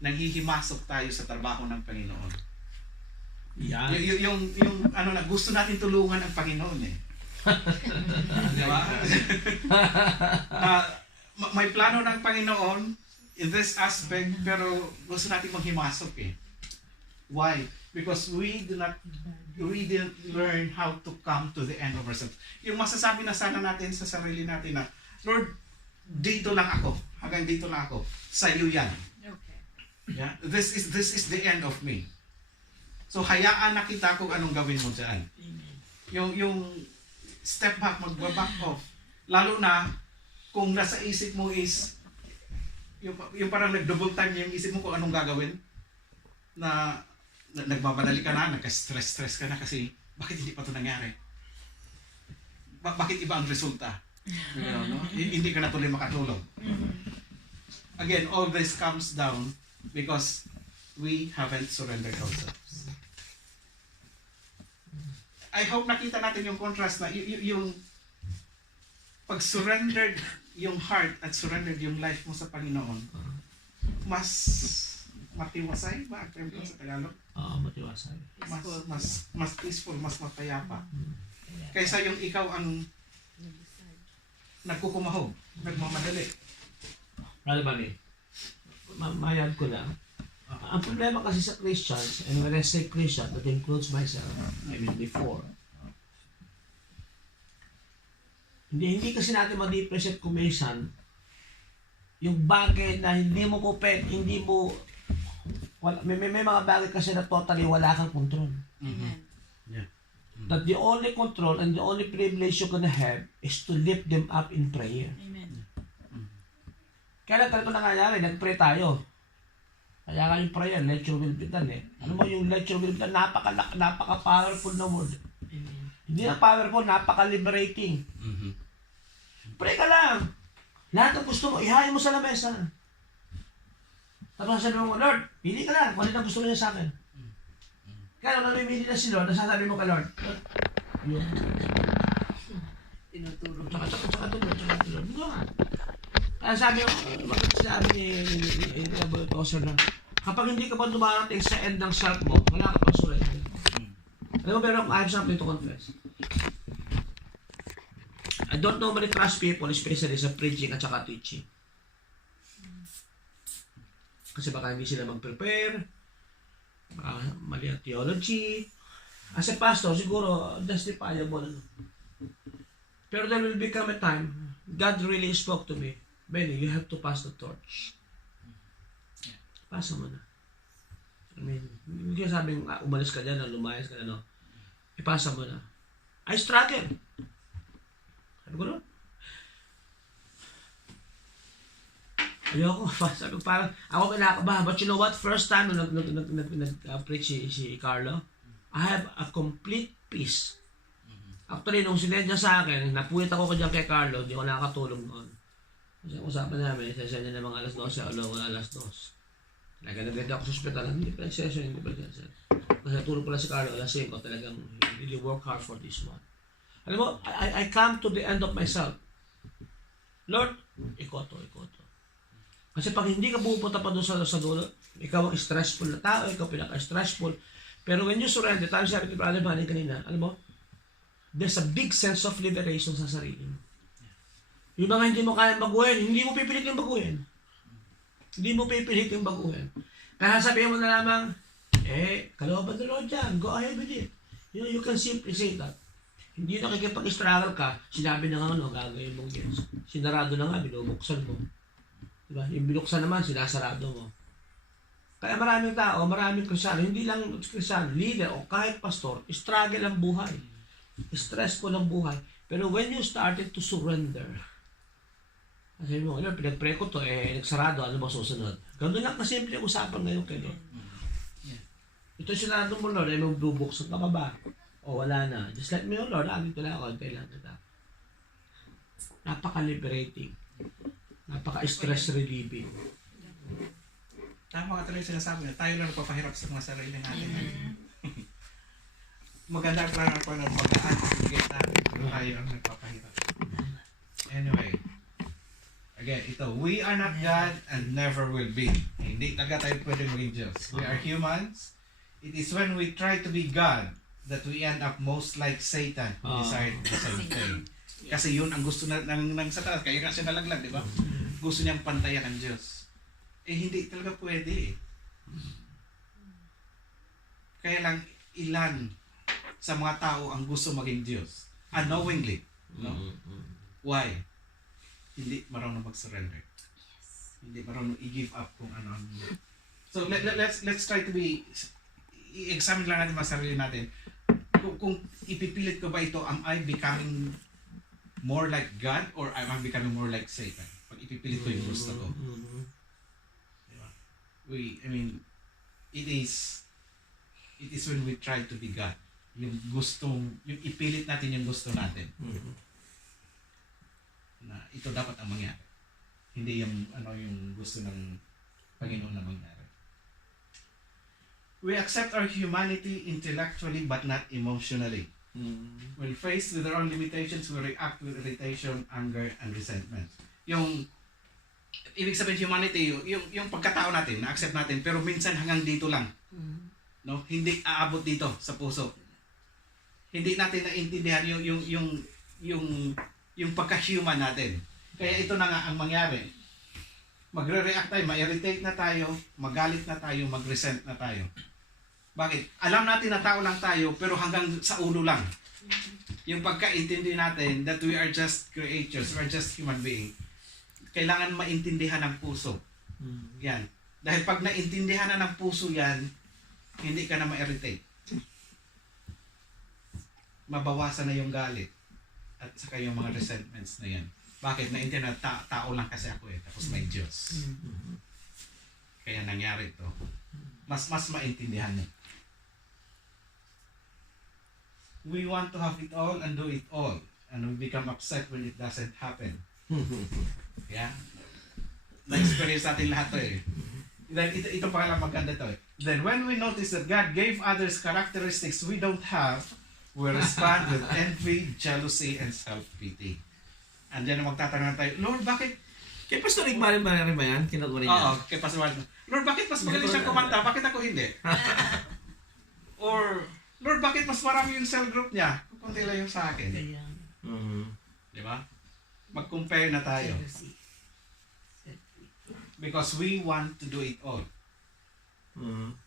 Nanghihimasok tayo sa trabaho ng Panginoon. Yan. Yung ano na gusto natin tulungan ang Panginoon eh. Di ba? May plano ng Panginoon in this aspect pero gusto natin maghimasok eh. Why? Because we didn't learn how to come to the end of ourselves. Yung masasabi na sana natin sa sarili natin na, Lord, dito lang ako. Hanggang dito lang ako. Sa iyo yan. Okay. Yeah? This is the end of me. So hayaan na kita kung anong gawin mo dyan. Yung step back, mag-back off. Lalo na kung nasa isip mo is yung parang nag-double time yung isip mo kung anong gagawin. Na nagmamadali ka na, nagka-stress ka na kasi bakit hindi pa ito nangyari? Bakit iba ang resulta? No? Hindi ka na tuloy makatulog. Again, all this comes down because we haven't surrendered ourselves. I hope nakita natin yung contrast na yung pag-surrendered yung heart at surrendered yung life mo sa Panginoon, mas matiwasay ba ang term ko sa Tagalog? Matiwasay. Mas peaceful, mas mapayapa. Kaysa yung ikaw ang nagkukumahog, nagmamadali. Brother Manny, mayad ko lang. Ang problema kasi sa Christians, and when I say Christian, that includes myself, I mean before, hindi kasi natin ma-depreciate kung minsan yung bagay na hindi mo may mga bagay kasi na totally wala kang control. Amen. Yeah. That the only control and the only privilege you're gonna have is to lift them up in prayer. Amen. Kaya ganito na nangyayari, nag-pray tayo. Kaya nga yung prayer, let your will be done eh. Ano mo yung let your will be done? Napaka-powerful na word. Hindi na powerful, napaka-liberating. Pray ka lang. Lahat ng gusto mo, ihayin mo sa lamesa. Tapos sabi mo, Lord, pili ka lang kung ano ang gusto niya sa akin. Kaya nung namimili na si Lord, nasasabi mo kay Lord, yun. Tinuturo. Tsaka to Lord. Kaya sabi ko, bakit sinabi ni Pastor na, kapag hindi ka pa dumarating sa end ng self mo, wala ka pang surrender. Alam mo, pero I have something to confess. I don't normally trust people, especially sa preaching at saka teaching. Kasi baka hindi sila mag-prepare, mali ang theology. As a pastor, siguro, justifiable. Pero there will become a time, God really spoke to me, Manny, you have to pass the torch. Pasa mo na. I mean, hindi ka sabing umalis ka dyan, lumayas ka na, no? Ipasa mo na. I struggle. Sabi ko, no? Ayoko. Sabi ko, parang, ako kinakabahan. But you know what? First time nung nag-preach si Carlo, I have a complete peace. Actually, nung sinedya sa akin, napuwit ako dyan kay Carlo, hindi ko nakakatulong noon. Kasi usapan namin, session niya ng mga alas 12, o alas 2. Nag-agad ako sa hospital, hindi pa session. Kasi natulog pala si Carlo, alas 5, talagang really work hard for this one. Alam mo, I come to the end of myself. Lord, ikoto. Kasi pag hindi ka pupunta pa doon sa dulo, ikaw ang stressful na tao, ikaw pinaka-stressful. Pero when you surrender, tayo sabi ni Brother Manny kanina, alam mo, there's a big sense of liberation sa sarili mo. Yung mga hindi mo kaya baguhin, hindi mo pipilit yung baguhin. Kaya sabihin mo na lamang, kalooban ng Lord yan, go ahead with it. You can simply say that. Hindi nakikipag-struggle ka, sinabi na nga gagawin mong yes. Sinarado na nga, binubuksan mo. Diba? Yung binuksan naman, sinasarado mo. Kaya maraming tao, maraming Kristiyano, hindi lang Kristiyano, leader o kahit pastor, struggle ang buhay. Stressful ang buhay. Pero when you started to surrender, Kasi mo, ano, pinag-pray ko to, nagsarado, ano ba susunod? Ganun lang kasimple ang usapan ngayon kay Lord. Ito sinarado mo, Lord, ay magbubuksan ka pa ba? O wala na. Just let me know, Lord, dito lang ako, lang kita. Napaka-liberating. Napaka-stress relieving. Tama ka talaga yung sinasabi niya. Tayo lang nagpapahirap sa mga sarili natin. Maganda ang plano ko na magaan ang bigay natin. Pero tayo ang nagpapahirap. Anyway. Again, ito. We are not God and never will be. Hindi talaga tayo pwede maging Diyos. We are humans. It is when we try to be God that we end up most like Satan who desired the same thing. Kasi yun ang gusto ng Satanas. Kaya nga siya nalaglag, di ba? Gusto niyang pantayan ng Diyos. Hindi talaga pwede. Kaya lang ilan sa mga tao ang gusto maging Diyos. Unknowingly. No? Why? Hindi marunong mag-surrender. Hindi marunong i-give up kung ano. So let's try to be, i-examine lang natin mga sarili natin. Kung ipipilit ko ba ito, am I becoming more like God or am I becoming more like Satan? Pag ipipilit ko yung gusto ko. Diba? It is when we try to be God. Yung ipilit natin yung gusto natin. Na ito dapat ang mangyari. Hindi yung gusto ng Panginoon na mangyari. We accept our humanity intellectually but not emotionally. When faced with our own limitations, we react with irritation, anger, and resentment. Yung ibig sabihin humanity, yung pagkatao natin, na-accept natin, pero minsan hanggang dito lang. No? Hindi aabot dito sa puso. Hindi natin naintindihan yung pagka-human natin. Kaya ito na nga ang mangyari. Magre-react tayo, ma-irritate na tayo, magalit na tayo, mag-resent na tayo. Bakit? Alam natin na tao lang tayo, pero hanggang sa ulo lang. Yung pagkaintindi natin that we are just creatures, we are just human beings. Kailangan maintindihan ng puso. Yan. Dahil pag naintindihan na ng puso yan, hindi ka na ma-irritate. Mabawasan na yung galit. At saka yung mga resentments na yan. Bakit? Naintindihan na tao lang kasi ako tapos may Diyos. Kaya nangyari ito. Mas maintindihan niya. We want to have it all and do it all. And we become upset when it doesn't happen. Yeah? Na-experience natin lahat to Then, ito pa lang maganda to Then when we notice that God gave others characteristics we don't have, we respond with envy, jealousy, and self-pity. And then magtatanong tayo, Lord, bakit? Kay Pastor Rick ba yan? Kinagawa rin niya? Oo, kay Pastor Rick. Lord, bakit mas magaling siyang kumanta? Bakit ako hindi? Or, Lord, bakit mas marami yung cell group niya? Kunti lang yung sa akin. Di ba? Mag-compare na tayo. Because we want to do it all.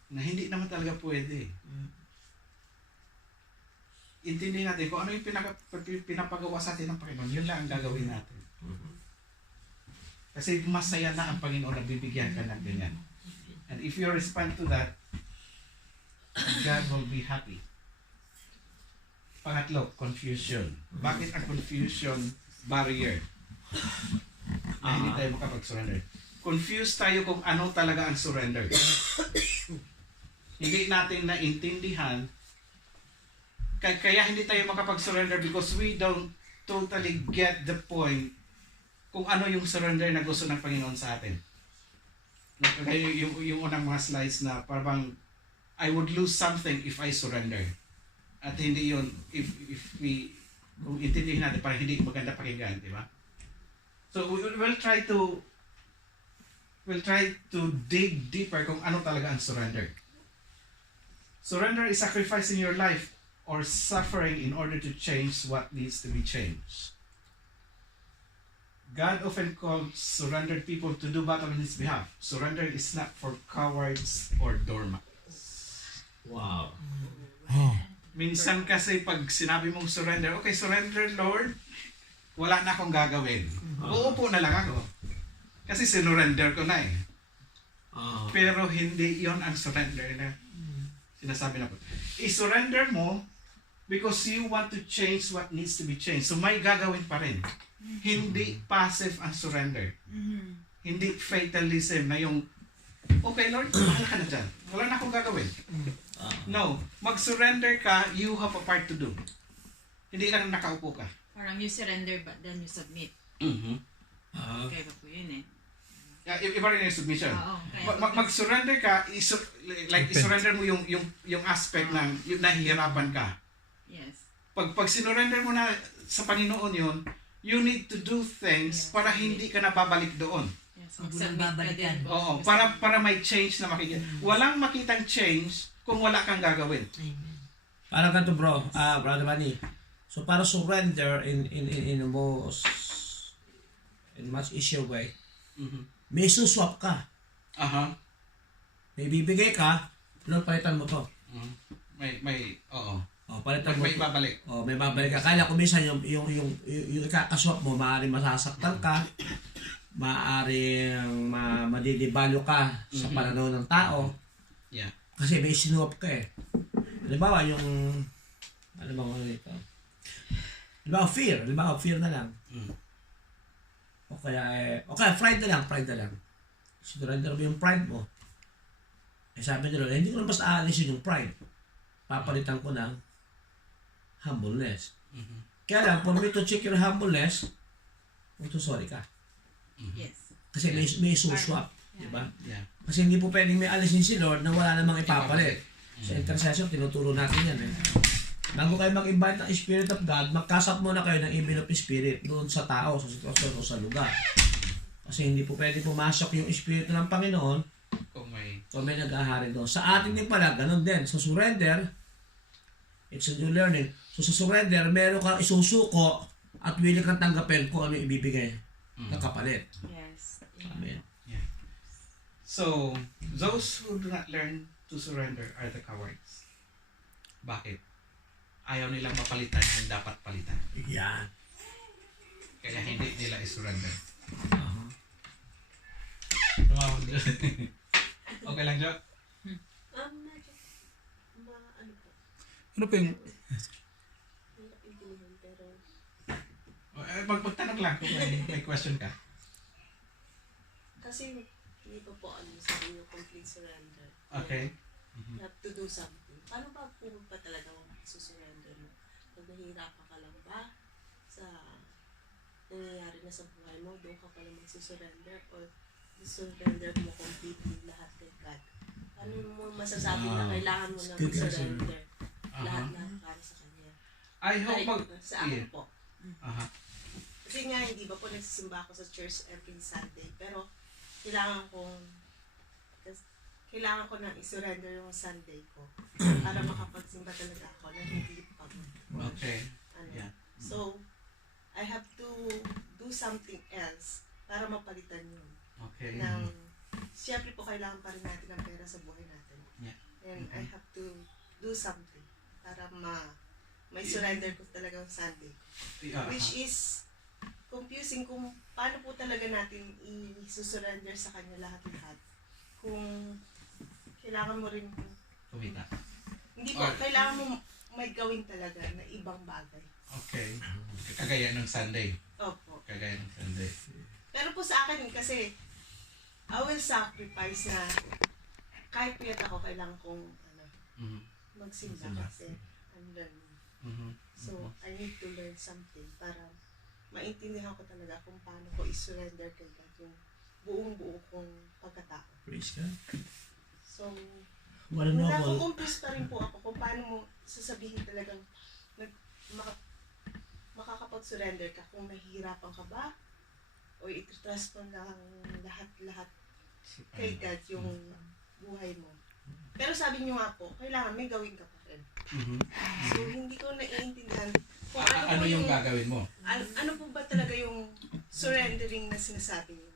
Na hindi naman talaga pwede. Intindihin natin kung ano yung pinapagawa sa atin ng Panginoon, yun lang ang gagawin natin. Kasi masaya na ang Panginoon na bibigyan ka ng ganyan. And if you respond to that, God will be happy. Pangatlo, confusion. Bakit ang confusion barrier? Hindi tayo makapag-surrender. Confused tayo kung ano talaga ang surrender. Hindi natin naintindihan. Kaya hindi tayo makapag-surrender because we don't totally get the point kung ano yung surrender na gusto ng Panginoon sa atin. Kaya yung unang mga slides na parang I would lose something if I surrender. At hindi yun, kung intindihin natin, parang hindi maganda pakinggan, di ba? So we'll try to dig deeper kung ano talaga ang surrender. Surrender is sacrificing your life or suffering in order to change what needs to be changed. God often calls surrendered people to do battle on His behalf. Surrender is not for cowards or doormats. Wow. Minsan kasi pag sinabi mong surrender, okay, surrender Lord, wala na akong gagawin. Uupo na lang ako. Kasi sinurrender ko na Pero hindi yon ang surrender na sinasabi na po. I-surrender mo Because you want to change what needs to be changed. So may gagawin pa rin. Hindi passive ang surrender. Hindi fatalism na yung, okay Lord, bahala ka na dyan. Wala na akong gagawin. No. Mag-surrender ka, you have a part to do. Hindi lang nakaupo ka. Parang you surrender but then you submit. Okay ba po yun eh? Yeah, iba rin yung submission. Oo. Okay. Mag-surrender ka, i-surrender mo yung aspect ng yung nahihirapan ka. Yes. Pag sinurrender mo na sa Panginoon yun, you need to do things para hindi ka nababalik doon. Yes. Huwag mo Mag-submit nang ka babalikan. din po. Oo, para may change na makikita. Walang makitang change kung wala kang gagawin. Amen. Parang ganito bro, Brother Manny. So para surrender in a most in much easier way, may suswap ka. Aha. May bibigay ka, Lord, palitan mo to. Oo. O, palitan mo. May babalik. O, may babalik ka. Kaya kung minsan yung ikakaswap mo, maaaring masasaktan ka, maaaring madidevalue ka sa pananaw ng tao. Yeah. Kasi may sinuwap ka eh. Halimbawa, yung, ano bang ano ito? Halimbawa, fear na lang. O kaya, pride na lang. Surrender mo yung pride mo. Eh sabi nila, hindi ko na basta aalisin yung pride. Papalitan ko ng humbleness. Kaya lang, for me to check your humbleness, sorry ka. Yes. Kasi may suswap. Diba? Yeah. Kasi hindi po pwedeng may alisin si Lord na wala namang ipapalit. Sa intercession, tinuturo natin yan eh. Bago kayo mag-invite ng Spirit of God, magkasap muna kayo ng Even of Spirit doon sa tao, sa sitwasyon o sa lugar. Kasi hindi po pwede pumasok yung Espiritu ng Panginoon kung may nag-ahari doon. Sa atin din pala, ganun din. Sa surrender, it's a new learning. So sa surrender, meron kang isusuko at willing kang tanggapin kung ano ibibigay na kapalit. Yes. Amen. So, those who do not learn to surrender are the cowards. Bakit? Ayaw nilang mapalitan yung dapat palitan. Yan. Kaya hindi nila i-surrender. Uh-huh. Tumawag dyan. Okay lang, Jo? Medyo, ano po, Ano po yung... nakaintindihan, pero Magtanong lang kung may question ka. kasi hindi pa po sabi yung complete surrender. Okay. You have to do something. Paano ba po pa talaga susurrender mo? Pag nahihirapan ka lang ba sa nangyayari na sa buhay mo, doon ka pala magsusurrender or surrender mo completely lahat kay God? Paano mo masasabi na kailangan mo na mag-surrender lahat para sa Kanya? I hope Sa akin po. Aha. Kasi nga, hindi ba po nagsisimba ako sa church every Sunday, pero kailangan ko nang isurrender yung Sunday ko para makapagsimba talaga ako na hindi pag Okay. Yeah. So, I have to do something else para mapalitan yun. Okay. Siyempre po kailangan pa rin natin ng pera sa buhay natin. Yeah. And I have to do something para may surrender ko talaga yung Sunday. Which is confusing kung paano po talaga natin i-surrender sa Kanya lahat-lahat. Kung kailangan mo rin, Kumita. hindi po, kailangan mo may gawin talaga na ibang bagay. Okay. Kagaya ng Sunday. Opo. Kagaya ng Sunday. Pero po sa akin kasi, I will sacrifice na kahit piyat ako, kailangan kong magsimba kasi I'm learning. So, I need to learn something para maintindihan ko talaga kung paano ko i-surrender kay God yung buong-buo kong pagkatao. Praise God. So, What a noble. nakukumpis pa rin po ako kung paano mo sasabihin talagang makakapag-surrender ka kung mahihirapan ka ba o ititrust mo lang lahat-lahat kay God yung buhay mo. Pero sabi niyo nga po, kailangan may gawin ka pa rin. So, hindi ko naiintindihan kung ano po yung gagawin mo? ano po ba talaga yung surrendering na sinasabi niyo?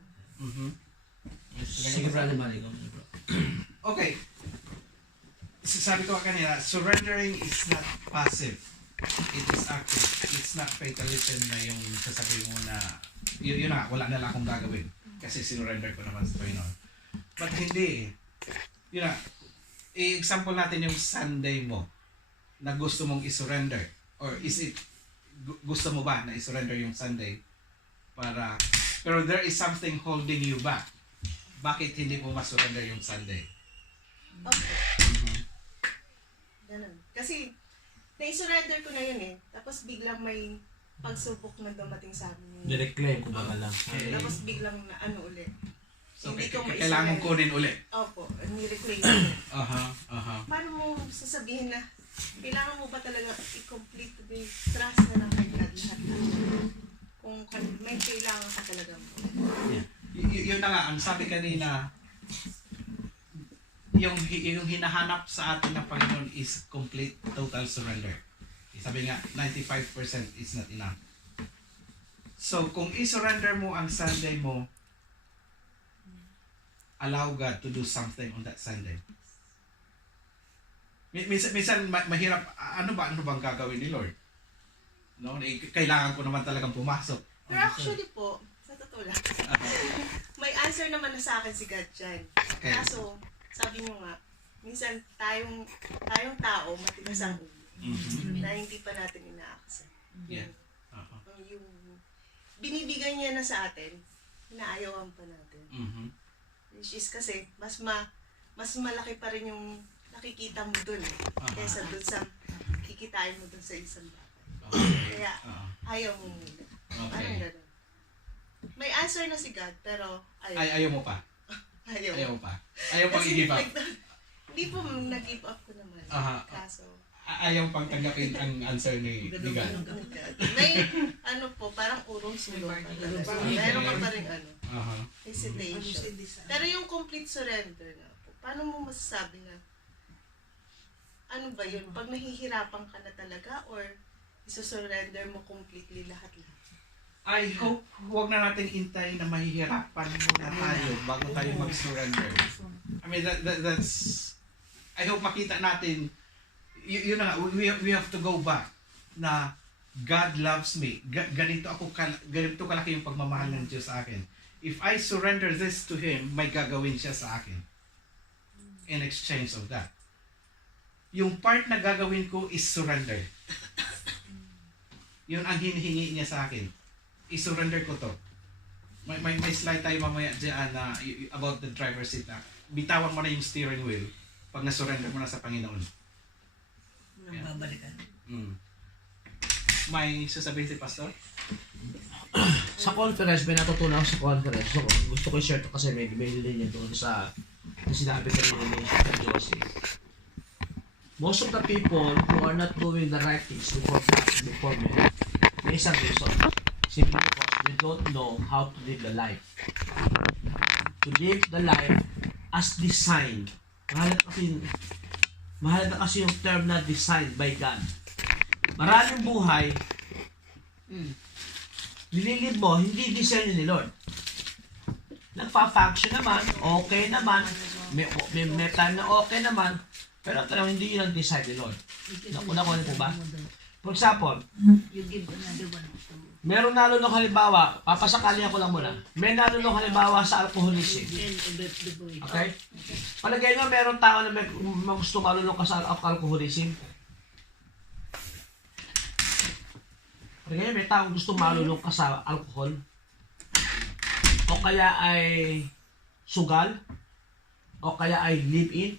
Sige, brother Manny. Okay. Sabi ko kanina, surrendering is not passive. It is active. It's not fatalism na yung sasabihin mo na yun na, wala na lang akong gagawin. Kasi sinurrender ko naman sa Panginoon. But hindi. Yun na, i-example natin yung Sunday mo. na gusto mong i-surrender? Or is it, gusto mo ba na i-surrender yung Sunday? Pero there is something holding you back. Bakit hindi mo ma-surrender yung Sunday? Okay. Ganun. Kasi, na-surrender ko na yun eh. Tapos biglang may pagsubok na dumating sa amin. Direct-claim, kumbaga lang. Okay. Tapos biglang na ano ulit. So, Hindi ko kailangan ma-surrender. kunin ulit. Opo, ni-reclaim ulit. Aha. Paano mo sasabihin na kailangan mo ba talaga i-complete the trust na lang kay God lahat? Kung may kailangan ka talaga mo. Yun na nga, ang sabi kanina, yung hinahanap sa atin ng Panginoon is complete, total surrender. Sabi nga, 95% is not enough. So, kung i-surrender mo ang Sunday mo, allow God to do something on that Sunday. Minsan mahirap, ano bang gagawin ni Lord? No, kailangan ko naman talagang pumasok. Pero actually po, sa totoo lang, may answer naman na sa akin si God dyan. Okay. Kaso, sabi nyo nga, minsan tayong tao, matigas ang ulo. Na hindi pa natin ina-accept. Yeah. Yung binibigay niya na sa atin, inaayawan pa natin. Which is kasi, mas malaki pa rin yung nakikita mo dun kaysa dun sa kikitain mo dun sa isang bagay. Kaya, ayaw mo muna. Parang ganun. May answer na si God, pero Ayaw mo pa? Ayaw Ayaw mo pa? Ayaw pang i-give up? Hindi po nag-give up ko naman. Kaso, ayaw pang tanggapin ang answer ni God. may parang urong sulong talaga. Meron ka pa rin hesitation. Pero yung complete surrender na po, paano mo masasabi na ano ba yun? Pag nahihirapan ka na talaga or isusurrender mo completely lahat-lahat? I hope huwag na natin intay na mahihirapan muna tayo bago tayo mag-surrender. I mean, that's... I hope makita natin, yun na nga, we have to go back na God loves me. Ganito kalaki yung pagmamahal ng Diyos sa akin. If I surrender this to Him, may gagawin siya sa akin in exchange of that. Yung part na gagawin ko is surrender. Yun ang hinihingi niya sa akin. I-surrender ko to. May slide tayo mamaya dyan na about the driver's seat. Bitawan mo na yung steering wheel pag na-surrender mo na sa Panginoon. Nang babalikan. May sasabihin si Pastor? Sa conference, may natutunan ako sa conference. So, gusto ko i-share to kasi may linya doon sa sinabi kanina ni Sister Josie. Most of the people who are not doing the right things before me, may isang reason. Simply because they don't know how to live the life. To live the life as designed. Mahalaga kasi yung term na designed by God. Maraming buhay, nililid mo, hindi design ni Lord. Nagpa-function naman, okay naman, may time na okay naman, pero talagang hindi yun ang design ni Lord. Nakuha po ba? For example, You give another one. meron nalunok halimbawa, papasakali ako lang muna, may nalunok halimbawa sa alcoholism. The boy. Okay? Palagay nyo, meron tao na may gusto malunok ka sa alcoholism. Palagay nyo, may tao gusto malunok ka sa alcohol. O kaya ay sugal. O kaya ay live-in.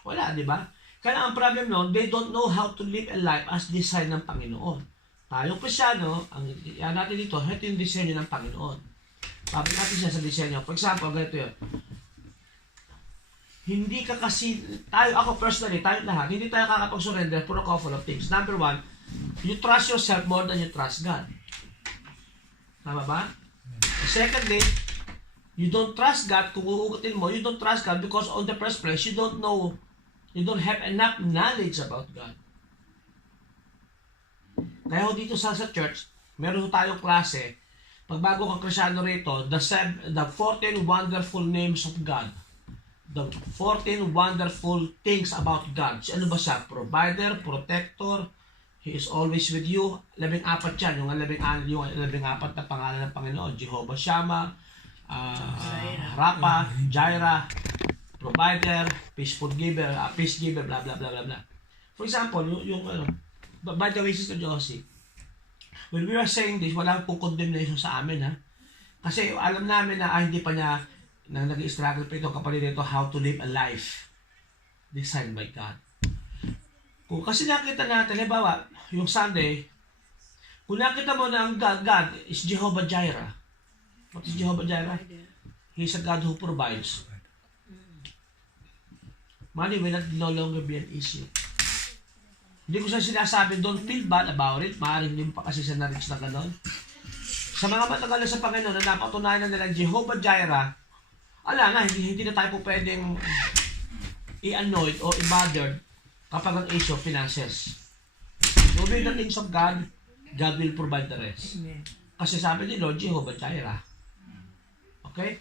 Wala, di ba? Kaya ang problem nun, they don't know how to live a life as designed ng Panginoon. Tayong Kristyano, yan natin dito, ito yung disenyo ng Panginoon. Pabalik natin siya sa disenyo. For example, ganito yun. Hindi ka kasi, ako personally, tayo lahat, hindi tayo kakapag-surrender for a couple of things. Number one, you trust yourself more than you trust God. Tama ba? Secondly, you don't trust God, kung uugutin mo, you don't trust God because on the first place, you don't know, you don't have enough knowledge about God. Kaya dito sa church, meron tayong klase, pag bago kang Kristyano rito, the 14 wonderful names of God. The 14 wonderful things about God. Ano ba siya? Provider, protector, He is always with you. 14 yan, yung 14 na pangalan ng Panginoon. Jehovah Shammah, Rapha, Jireh, Provider, peace giver, blah, blah, blah, blah, blah. For example, yung ano, by the way, Sister Josie, when we are saying this, wala pong condemnation sa amin, ha? Kasi alam namin na hindi pa niya na nag-struggle pa ito kapatid nito how to live a life designed by God. Kung kasi nakita natin, halimbawa, yung Sunday, kung nakita mo na ang God is Jehovah Jireh. What is Jehovah Jireh? He's a God who provides. Money will no longer be an issue. Hindi ko siya sinasabi, don't feel bad about it. Maaaring din pa kasi siya na-reach na gano'n. Sa mga matagal na sa Panginoon na napatunayan na nilang Jehovah Jireh, ala na, hindi na tayo po pwedeng i-annoyed o i-bothered kapag ang issue of finances. Moving the things of God, God will provide the rest. Kasi sabi ni Lord, Jehovah Jireh. Okay?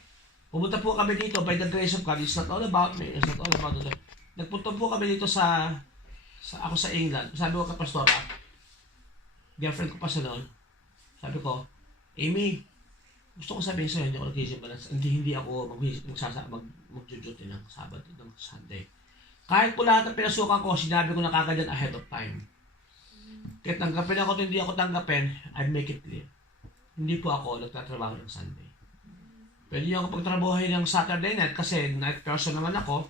Pumunta po kami dito by the grace of God. It's not all about me. It's not all about the Lord. Nagpunta po kami dito ako sa England. Sabi ko kay Pastora, girlfriend ko pa sa noon, sabi ko, Amy, gusto ko sabihin sa'yo, hindi ako nag-isip balance. Hindi ako mag-duty ng Sabbath, ng Sunday. Kahit po lahat ng pinasukan ko, sinabi ko na kagad ahead of time. Kahit tanggapin ako, hindi ako tanggapin, I make it clear. Hindi po ako nagtatrabaho ng Sunday. Pwede niyo ako pagtrabahohin ng Saturday night kasi night person naman ako.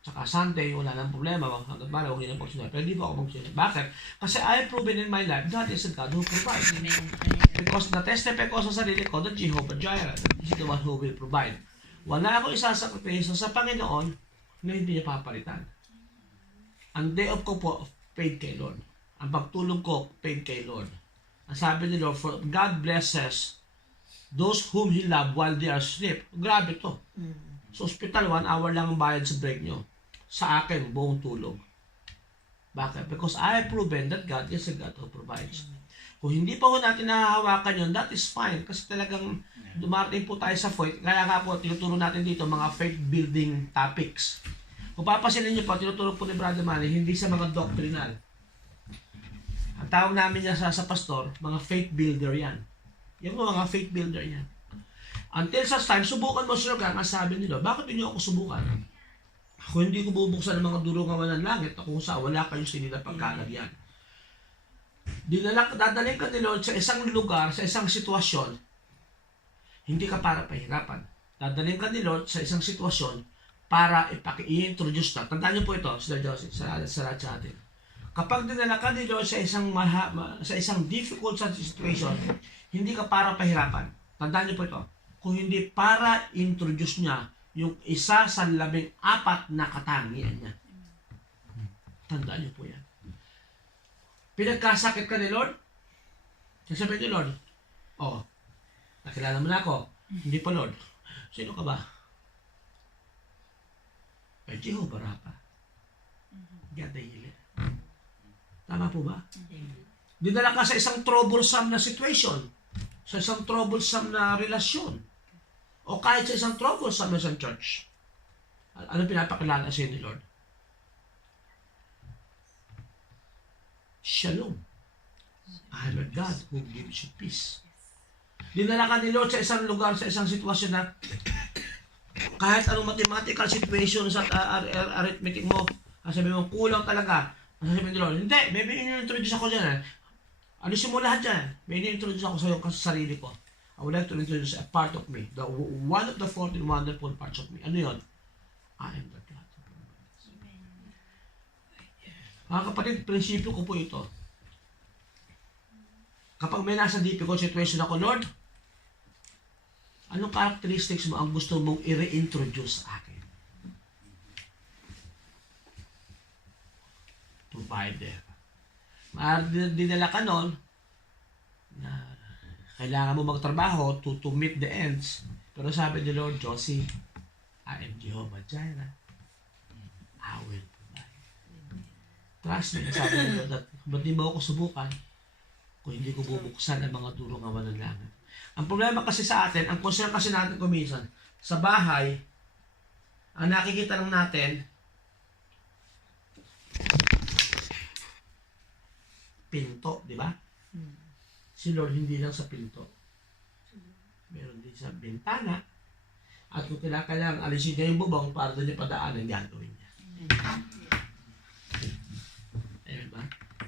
Tsaka Sunday, wala nang problema. Hanggang bala, huwag nang pagsunod. Pero hindi po ako magsunod. Bakit? Kasi I have proven in my life, God is a God who provides. Because na-testify ko sa sarili ko that Jehovah Jireh is the one who will provide. Wala akong isasakripisyo sa Panginoon na hindi niya papalitan. Ang day off ko po, paid kay Lord. Ang pagtulog ko, paid kay Lord. Ang sabi ni Lord, for God blesses those whom He loves while they are asleep. Grabe to. Sa hospital, 1 hour lang ang bayad sa break nyo. Sa akin, buong tulog. Bakit? Because I have proven that God is a God who provides. Kung hindi pa po natin nahahawakan yun, that is fine. Kasi talagang dumarating po tayo sa point. Kaya nga po, tinuturo natin dito mga faith-building topics. Kung papasinin nyo po, tinuturo po ni Brother Manny, hindi sa mga doctrinal. Ang tawag namin yan sa pastor, mga faith builder yan. Yan po mga faith builder yan. Until such time, subukan mo sila kaya sabi nila, bakit niyo ako subukan? Kung hindi ko bubuksan ng mga durungawan ng langit, kung saan wala kayong sinila pagkalagyan. Dadalhin ka ni Lord sa isang lugar, sa isang sitwasyon, hindi ka para pahirapan. Dadalhin ka ni Lord sa isang sitwasyon para i-introduce na. Tandaan niyo po ito, Sir Joseph, sa lahat sa atin. Kapag dinala ka ni Lord sa isang difficult situation, hindi ka para pahirapan. Tandaan niyo po ito. Kung hindi para introduce niya yung isa sa 14 na katangian niya. Tandaan niyo po yan. Pinagkasakit ka ni Lord? Sasabihin ni Lord, nakilala mo na ako. Hindi pa Lord. Sino ka ba? Jehovah Rapha. God the healer. Tama po ba? Dinala ka sa isang troublesome na situation. Sa isang troublesome na relasyon. O kahit sa isang troublesome na isang church. Ano pinapakilala sa'yo ni Lord? Shalom. I am a God who gives you peace. Dinala ka ni Lord sa isang lugar, sa isang sitwasyon na kahit anong mathematical situation sa arithmetic mo, sabi mo, kulang talaga. Sabi ni Lord, hindi, maybe in-introduce ako dyan. Alisin mo lahat dyan. May in-introduce ako sa'yo sa sarili ko. I would like to introduce a part of me. One of the 14 wonderful parts of me. Ano yun? I am the God. Mga kapatid, prinsipyo ko po ito. Kapag may nasa difficult situation ako, Lord, anong characteristics mo ang gusto mong i-reintroduce sa akin? Provider. Dinala ka nun na kailangan mo magtrabaho to meet the ends. Pero sabi ni Lord, Josie, I am Jehovah Jireh. I will provide. Trust me, sabi ni Lord, ba't di mo ako subukan kung hindi ko bubuksan ang mga durungawan ng langit? Ang problema kasi sa atin, ang concern kasi natin kuminsan, sa bahay, ang nakikita lang natin, pinto, di ba? Si Lord hindi lang sa pinto. Meron din sa bintana. At kung kailangan alisin niya yung bubong para doon niya padaanan, gagawin niya.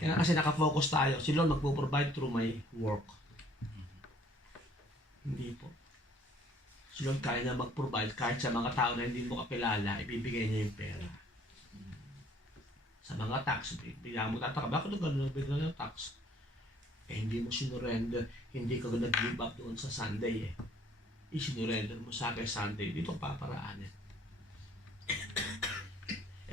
Kaya kasi nakafocus tayo. Si Lord magpo-provide through my work. Hindi po. Si Lord kaya na mag-provide kahit sa mga tao na hindi mo kakilala, ibibigay niya yung pera. Sa mga tax, bigyan mo tataka, bakit nag-bigyan ng tax? Hindi mo sinurrender, hindi ka nag-give up doon sa Sunday eh. I-sinurrender mo sa akin Sunday, dito paparaanin.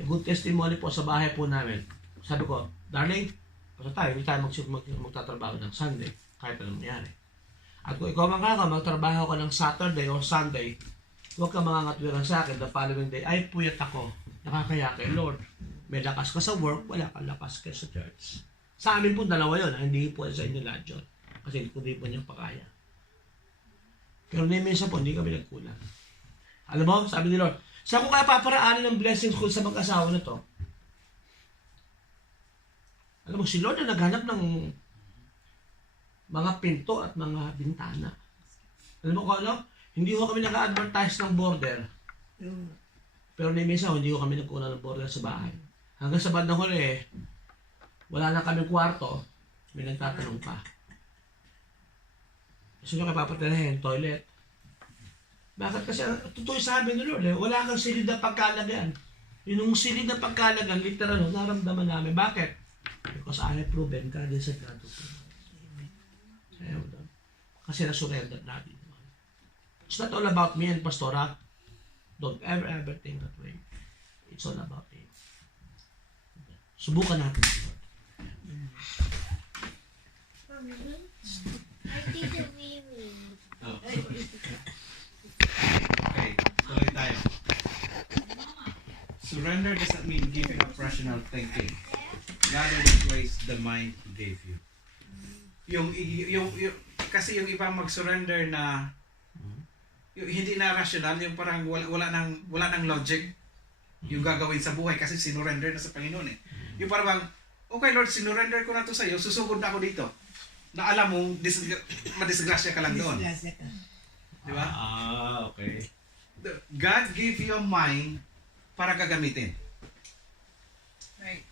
Good testimony po sa bahay po namin. Sabi ko, darling, basta tayo, hindi tayo magtatrabaho ng Sunday, kahit anong mangyari. At kung ikaw magtrabaho ka ng Saturday or Sunday, huwag ka mangangatwiran sa akin the following day, ay puyat ako, nakakaya kay Lord. May lakas ka sa work, wala kang lakas ka sa church. Sa amin po, dalawa yun. Hindi po sa inyo lahat yun. Kasi hindi po niya pakaya. Pero minsan po, hindi kami nagkulang. Alam mo, sabi ni Lord, saan ko kaya paparaanin ng blessings ko sa mag-asawa na to? Alam mo, si Lord na naghanap ng mga pinto at mga bintana. Alam mo kung ano? Hindi ko kami nag-advertise ng border. Pero minsan, hindi ko kami nagkulang ng border sa bahay. Hanggang sa bandang huli, wala na kaming kwarto, may nagtatanong pa. Gusto nyo kayo papatirahin, toilet. Bakit kasi, totoo sabi ni Lord, wala kang silid na pagkalagyan. Yung silid na pagkalagyan, literal, naramdaman namin. Bakit? Because I have proven God is a God of proven. Kasi na-surrender natin. It's not all about me and Pastora. Don't ever think that way. It's all about me. Subukan natin. Okay, tuloy tayo. Surrender does not mean giving up rational thinking. Rather it ways the mind gave you. Kasi yung iba mag-surrender na hindi na rational, yung parang wala nang logic yung gagawin sa buhay kasi sinurrender na sa Panginoon eh. Yung parang, okay Lord, sinurrender ko na to sa iyo, susugod na ako dito. Na alam mo, madisgrasya ka lang doon. Di ba? Okay. God gave you a mind para gagamitin. Right.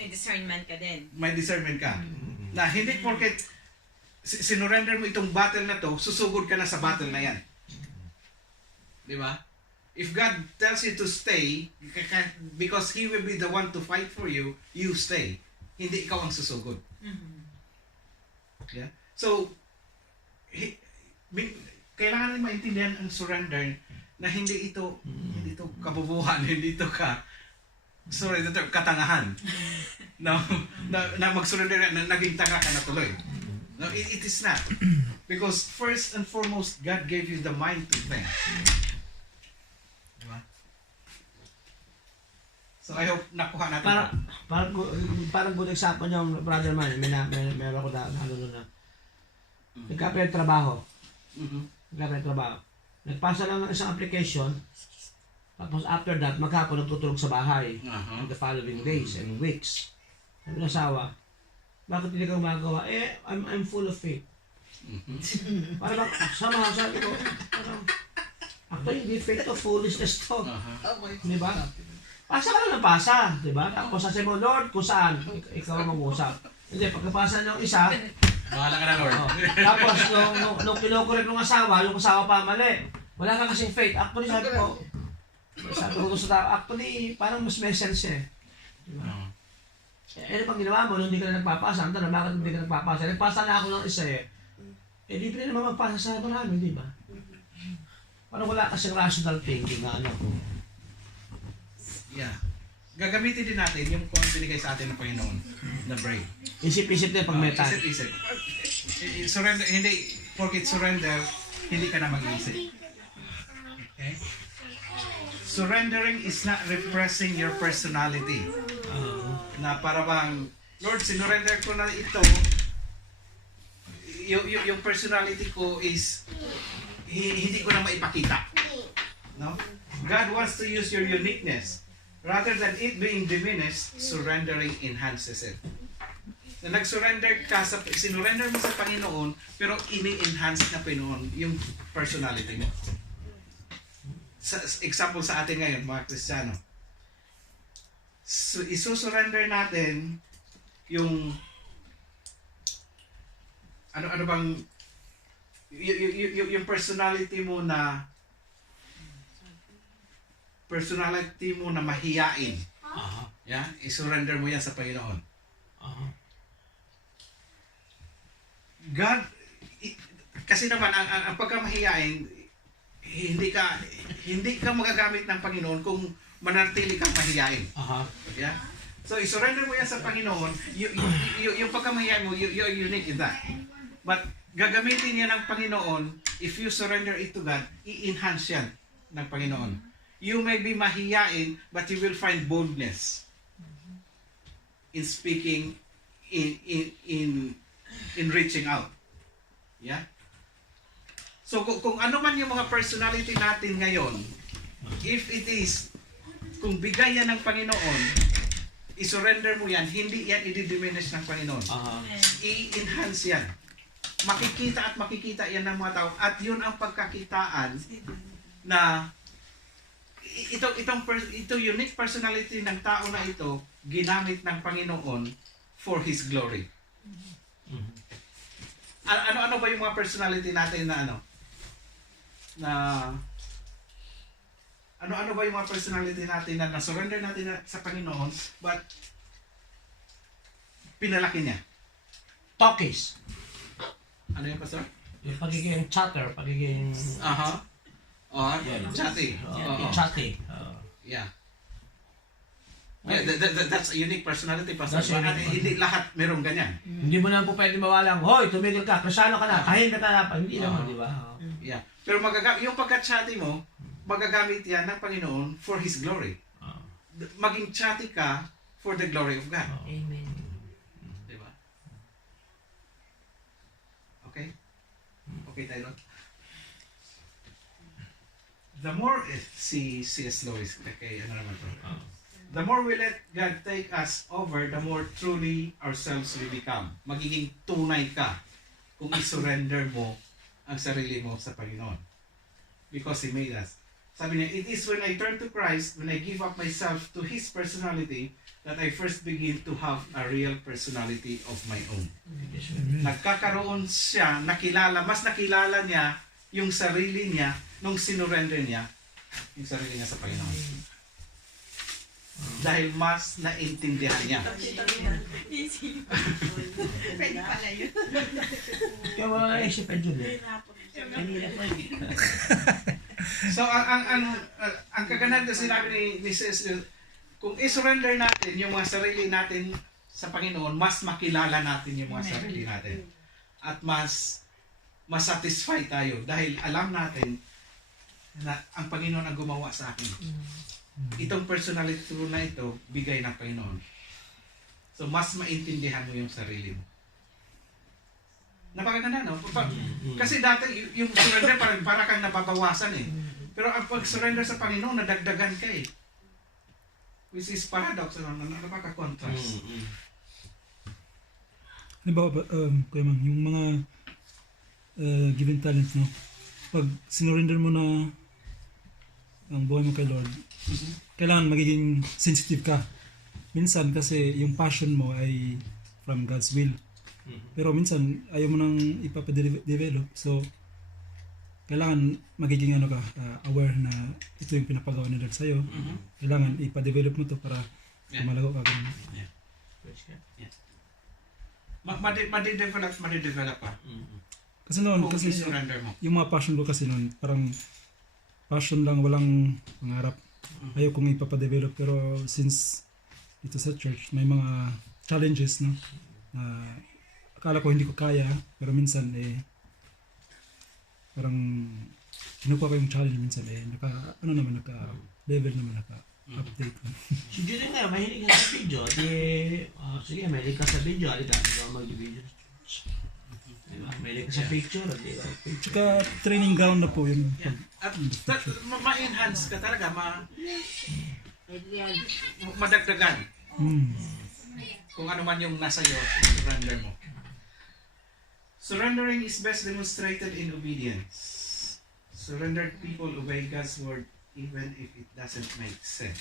May discernment ka din. May discernment ka. Na hindi porket sinurrender mo itong battle na to, susugod ka na sa battle na yan. Di ba? If God tells you to stay, because He will be the one to fight for you, you stay. Hindi ikaw ang susugod. Yeah? So, kailangan maintindihan ang surrender na hindi ito kabubuhan, hindi ito katangahan. No, na mag-surrender na naging tanga ka na tuloy. No, it is not. Because first and foremost, God gave you the mind to think. Diba? So I hope nakuha natin. Parang good example yung brother man, meron ko na nagka-apply trabaho. Nagpasa lang ng isang application, tapos after that, maghapon nagtutulog sa bahay the following days and weeks. Sabi ng asawa, bakit hindi ka gumagawa? I'm full of faith. Parang sabi ko, actually, hindi faith to foolishness to. Di ba? Pasa ka lang ng pasa, di ba? Tapos sabi mo, Lord, kung saan? Ikaw ang mag-usap. Hindi, pagkapasa ng isa, bahala ka na, Lord. Tapos, nung kinukorek ng asawa, yung asawa pa mali. Wala ka kasing faith. Actually, sabi ko sa tao, actually, parang mas may sense eh. Diba? Ano pang ginawa mo nung hindi ka na nagpapasa? Ang tanong, bakit hindi ka nagpapasa? Nagpasa na ako ng isa eh. Di pa rin naman magpasa sa marami, di ba? Parang wala kasing rational thinking na ano. Yeah. Gagamitin din natin yung kung ano binigay sa atin ng Panginoon na brain. Isip-isip din pag may time. Isip-isip. Surrender, hindi, porket surrender, hindi ka na mag-iisip. Okay? Surrendering is not repressing your personality. Na para bang, Lord, sinurrender ko na ito, yung personality ko is, hindi ko na maipakita. No? God wants to use your uniqueness. Rather than it being diminished, surrendering enhances it. Na nag-surrender ka, sinurrender mo sa Panginoon, pero ini-enhance na Panginoon yung personality mo. Example sa atin ngayon, mga Kristiyano. So, isusurrender natin, yung ano bang yung personality mo na mahiyain. Yeah, i-surrender mo yan sa Panginoon. God, kasi naman ang pagkamahiyain, hindi ka magagamit ng Panginoon kung manatili kang mahiyain. Yeah? So i-surrender mo yan sa Panginoon, yung pagkamahiyain mo, you're unique in that. But gagamitin yan ng Panginoon, if you surrender it to God, i-enhance yan ng Panginoon. You may be mahiyain, but you will find boldness in speaking, in reaching out. Yeah? So kung ano man yung mga personality natin ngayon, if it is, kung bigay yan ng Panginoon, i-surrender mo yan, hindi yan i-diminish ng Panginoon. I-enhance yan. Makikita yan ng mga tao. At yun ang pagkakitaan na ito unique personality ng tao na ito, ginamit ng Panginoon for His glory. Ano ba yung mga personality natin na ano ba yung mga personality natin na na-surrender natin sa Panginoon but pinalaki niya? Talkies. Ano yung pastor? Yung pagiging chatter, pagiging... Chatty. Chatty. Yeah. Yeah, that's a unique personality, pastor. That's unique. Hindi lahat merong ganyan. Hindi mo naman po pwede mawalang, hoy, tumigil ka, Kristiyano ka na, tahimik ka na. Hindi naman, di ba? Yeah. Pero yung pagka-chatty mo, magagamit yan ng Panginoon for His glory. Maging chatty ka for the glory of God. Amen. Diba? Okay? Okay tayo. The more, si C.S. Lewis, kay ano naman to. The more we let God take us over, the more truly ourselves we become. Magiging tunay ka kung i-surrender mo ang sarili mo sa Panginoon. Because He made us. Sabi niya, it is when I turn to Christ, when I give up myself to His personality, that I first begin to have a real personality of my own. Nagkakaroon siya, mas nakilala niya yung sarili niya nung sinurrender niya yung sarili niya sa Panginoon. Dahil mas naintindihan niya. Pwede pala yun. Kaya wala naisipin yun eh. So ang kagandahan na sinabi ni C.S. kung i-surrender natin yung mga sarili natin sa Panginoon, mas makilala natin yung mga sarili natin. At mas satisfy tayo dahil alam natin na ang Panginoon ang gumawa sa akin. Itong personality na ito, bigay ng Panginoon. So mas maintindihan mo yung sarili mo. Napakaganda, no? Kasi dati yung surrender para kang nababawasan eh. Pero ang pag-surrender sa Panginoon, nadagdagan ka eh. Which is paradox, napaka-contrast. Halimbawa, Kuya Mang, yung mga given talents, no? Pag sinurrender mo na ang buhay mo kay Lord, kailangan magiging sensitive ka. Minsan kasi yung passion mo ay from God's will. Pero minsan ayaw mo nang ipapadevelop. So, kailangan magiging aware na ito yung pinapagawa ni Lord sa'yo. Kailangan ipadevelop mo to para malago ka. Yeah. Madidevelop ka. Kasi noon, kasi surrender mo. Yung mga passion ko kasi noon, parang passion lang, walang pangarap. Ayaw kong ipapadevelop. Pero since dito sa church, may mga challenges, no? Akala ko hindi ko kaya, pero minsan parang kinukuha ko yung challenge minsan naka-level naman, naka-update. Si Judy nga, mahilig ka sa video. Sige, mahilig ka sa video. Alita, ikaw mag-video. Diba? Mahilig ka sa picture. Tsaka training ground na po yun. At ma-enhance ka talaga, madagdagan. Kung ano man yung nasa iyo, surrender mo. Surrendering is best demonstrated in obedience. Surrendered people obey God's word even if it doesn't make sense.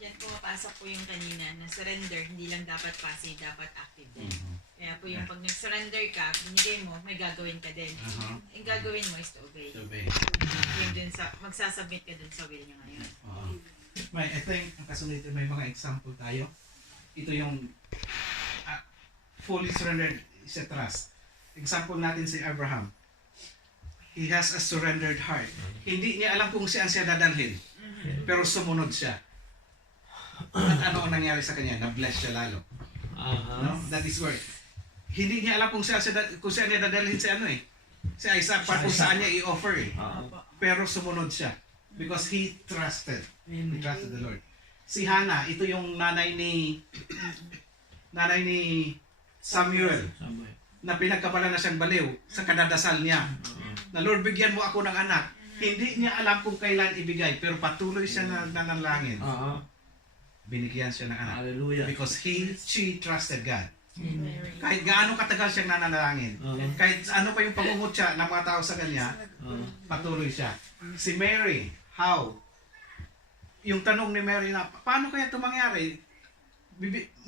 Diyan pumapasok po yung kanina na surrender, hindi lang dapat passive, dapat active din. Kaya po yung pag nag-surrender ka, binigay mo, may gagawin ka din. Yung gagawin mo is to obey. Obey. Yung dun sa, magsasubmit ka dun sa will niya ngayon. I think, ang kasunod may mga example tayo. Ito yung fully surrendered is a trust. Example natin si Abraham. He has a surrendered heart. Hindi niya alam kung saan siya dadalhin. Pero sumunod siya. At ano ang nangyari sa kanya? Na-bless siya lalo. No? That is where. Hindi niya alam kung saan niya dadalhin si ano eh. Si Isaac, para kung saan niya i-offer eh. Pero sumunod siya. Because he trusted. He trusted the Lord. Si Hannah, ito yung nanay ni Samuel na pinagkabalan na siyang baliw sa kadadasal niya. Na Lord, bigyan mo ako ng anak. Hindi niya alam kung kailan ibigay, pero patuloy siya na nanalangin. Binigyan siya ng anak. Hallelujah. Because she trusted God. Kahit gaano katagal siyang nananalangin, kahit ano pa yung pangungutya ng mga tao sa kanya, patuloy siya. Si Mary, how? Yung tanong ni Mary na, paano kaya ito mangyari?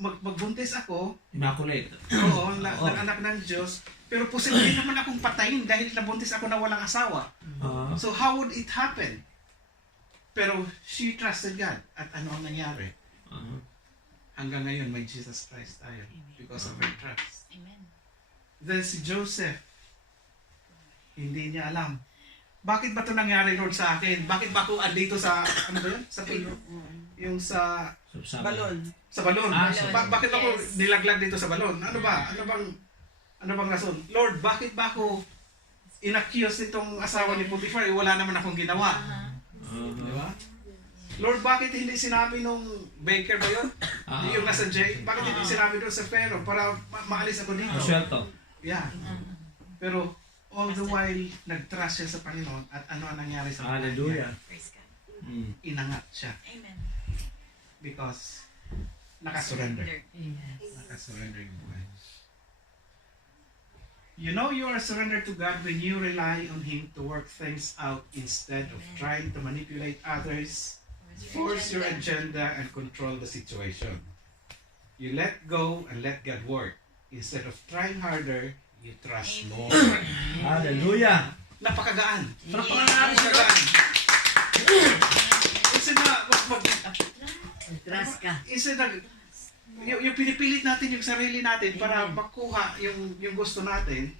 Magbuntis ako, Immaculate. oo, ng anak ng Diyos, pero posible naman akong patayin dahil nabuntis ako na walang asawa. So how would it happen? Pero she trusted God. At ano ang nangyari? Hanggang ngayon may Jesus Christ tayo because of her trust. Amen. Then si Joseph, hindi niya alam. Bakit ba ito nangyari, Lord, sa akin? Bakit ba ako andito sa, ano ba yun? Sa yung sa Balon. sa balon. Balon. Bakit ako nilaglag dito sa balon? Ano ba? Ano bang rason? Lord, bakit ba ako inaccuse nitong asawa ni Potiphar? Wala naman akong ginawa. Di ba? Lord, bakit hindi sinabi nung baker ba yun? Yung nasa jail? Bakit hindi sinabi doon sa Pharaoh para maalis ako dito? Maswelto. Yeah. Pero all the while, nag-trust siya sa Panginoon at ano ang nangyari sa buhay Hallelujah. niya? Praise God. Inangat siya Amen. because nakasurrender. Yes. Nakasurrender yung buhay. You know you are surrendered to God when you rely on Him to work things out instead of trying to manipulate others, force your agenda, and control the situation. You let go and let God work. Instead of trying harder, you trust more. Hallelujah. Napakagaan. Napakagaan. Instead na Trust ka. instead na yung pinipilit natin yung sarili natin para makuha yung gusto natin,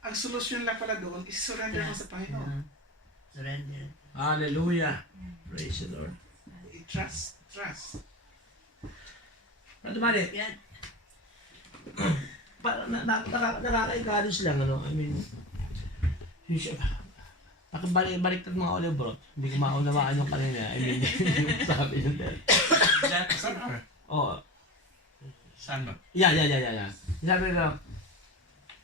ang solusyon lang pala doon is surrender mo sa Panginoon. Surrender. Hallelujah. Praise the Lord. Trust. Ano Manny? Yan. Nakaka-encourage lang, ano? I mean, baliktad mga olive bro. Hindi ko maunawaan yung kanina. I mean, yung sabi nyo din. Oo. Saan ba? Yeah. Sabi ko,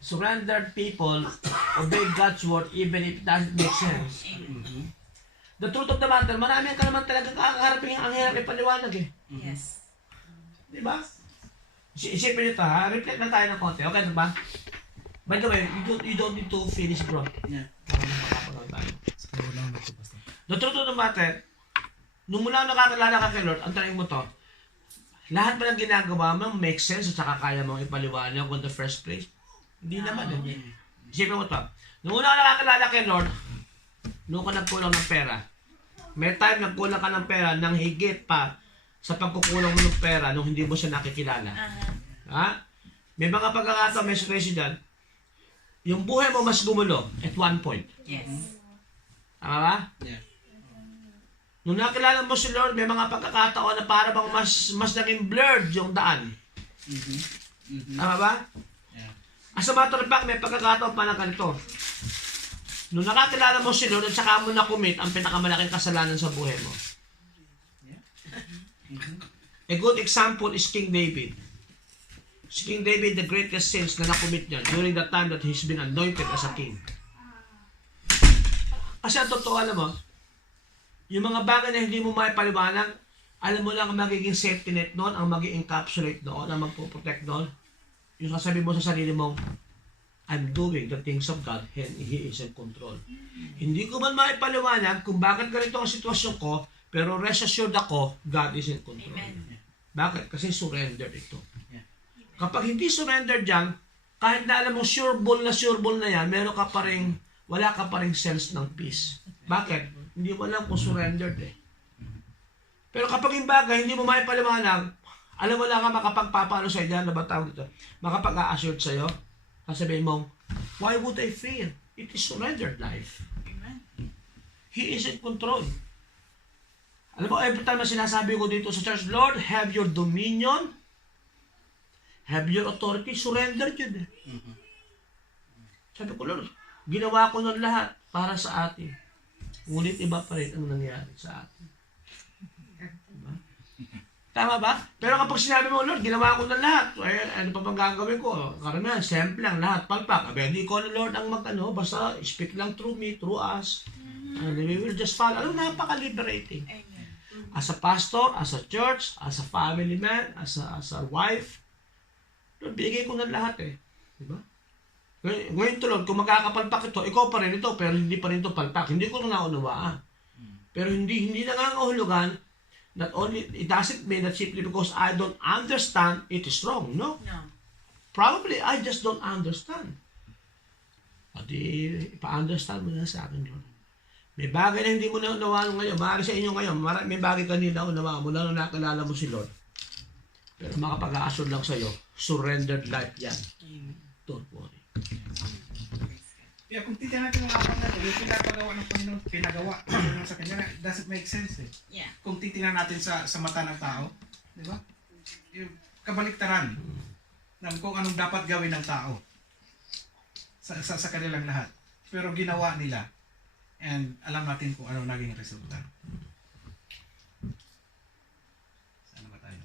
surrendered people obey God's word even if it doesn't make sense. The truth of the matter, marami ka naman talaga kakaharapin ang hirap ipaliwanag eh. Yes. Di ba? Isipin nyo ha, reflect na tayo ng konti. Okay na ba? By the way, you don't need to finish bro. Yeah. Makapanood tayo. So, lang na ito, basta. The truth of the matter, nung mula nakakilala ka kay Lord, ang tanong mo to, lahat ba ng ginagawa mo make sense at saka kaya mong ipaliwanag in the first place? Hindi naman eh. Isipin mo to, nung una ka nakakilala kay Lord, nung ka nagkulang ng pera, may time nagkulang ka ng pera nang higit pa sa pagkukulang mo ng pera nung hindi mo siya nakikilala. Ha? May mga pagkakataon, may situation dyan, yung buhay mo mas gumulo at one point. Yes. Tama ba? Yeah. Nung nakilala mo si Lord, may mga pagkakataon na para bang mas naging blurred yung daan. Tama ba? Yeah. As a matter of fact, may pagkakataon pa na ganito. Nung nakakilala mo si Lord at saka mo na-commit ang pinakamalaking kasalanan sa buhay mo. A good example is King David. Si King David, the greatest sins na na-commit niya during the time that he's been anointed as a king. Kasi ang totoo, alam mo, yung mga bagay na hindi mo maipaliwanag, alam mo lang ang magiging safety net noon, ang magiging encapsulate noon, ang magpo-protect noon. Yung sasabi mo sa sarili mong, I'm doing the things of God and He is in control. Hindi ko man maipaliwanag kung bakit ganito ang sitwasyon ko, Pero rest assured ako, God is in control. Amen. Bakit? Kasi surrender ito. Yeah. Kapag hindi surrender dyan, kahit na alam mo sure ball na yan, meron ka pa rin, wala ka pa rin sense ng peace. Bakit? Hindi mo alam kung surrendered eh. Pero kapag yung bagay, hindi mo maipaliwanag, alam mo lang ka makapagpapano sa inyo, na ba tawag dito? Makapag-a-assured sa'yo, sasabihin mong, why would I fear? It is surrendered life. Amen. He is in control. Alam mo, every time na sinasabi ko dito sa church, Lord, have your dominion, have your authority, surrender yun eh. Sabi ko, Lord, ginawa ko ng lahat para sa atin. Ngunit iba pa rin ang nangyari sa atin. Diba? Tama ba? Pero kapag sinabi mo, Lord, ginawa ko ng lahat, ay, ano pa bang gagawin ko? Karamihan, simple lang, lahat, palpak. Hindi ko na Lord ang basta speak lang through me, through us. And we will just follow. Ano, napaka-liberating. Amen. As a pastor, as a church, as a family man, as a wife, Lord, bigay ko ng lahat eh. Diba? Ngayon to Lord, kung magkakapalpak ito, ikaw pa rin ito, pero hindi pa rin ito palpak. Hindi ko na naunawaan. Pero hindi nangangahulugan, not only, it doesn't mean that simply because I don't understand, it is wrong. No. No. Probably, I just don't understand. Pati, pa-understand mo na sa akin, Lord. May bagay na hindi mo na unawaan ngayon. Maaari sa inyo ngayon, may bagay kanina unawaan mo na nakilala mo si Lord. Pero makapag-a-assure lang sa'yo, surrendered life yan. Don't worry. Yeah, kung titignan natin mga apat na ito, yung pinapagawa ng Panginoon, pinagawa sa kanya, it doesn't make sense eh. Yeah. Kung titignan natin sa mata ng tao, di ba? Yung kabaliktaran ng kung anong dapat gawin ng tao sa kanilang lahat. Pero ginawa nila. And alam natin kung ano naging resulta. Saan ba tayo?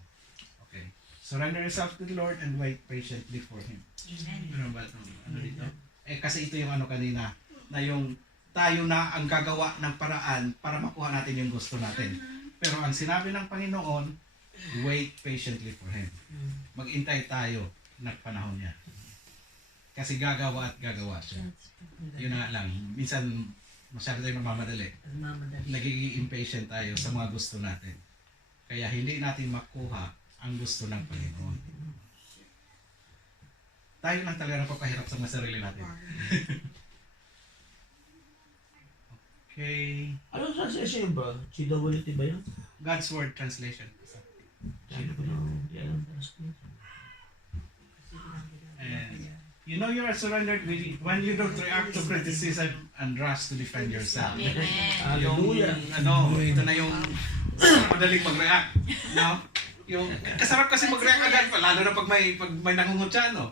Okay. Surrender yourself to the Lord and wait patiently for Him. Amen. Ano dito? Kasi ito yung ano kanina, na yung tayo na ang gagawa ng paraan para makuha natin yung gusto natin. Pero ang sinabi ng Panginoon, wait patiently for Him. Maghintay tayo ng panahon niya. Kasi gagawa at gagawa siya. Yun na lang. Minsan, masyado tayo namamadali. Nagiging impatient tayo sa mga gusto natin. Kaya hindi natin makuha ang gusto ng Panginoon. Tayo lang talaga napapahirap sa mga sarili natin. Okay. Ano translation ba? CWT ba yan? God's Word Translation. Sabi ko lang, yan. And you know you are surrendered when you don't react to criticism and rush to defend yourself. Amen. Hallelujah. Ito na yung madaling mag-react. No? Yung kasarap kasi mag-react agad pa, lalo na pag may nangungutya, no?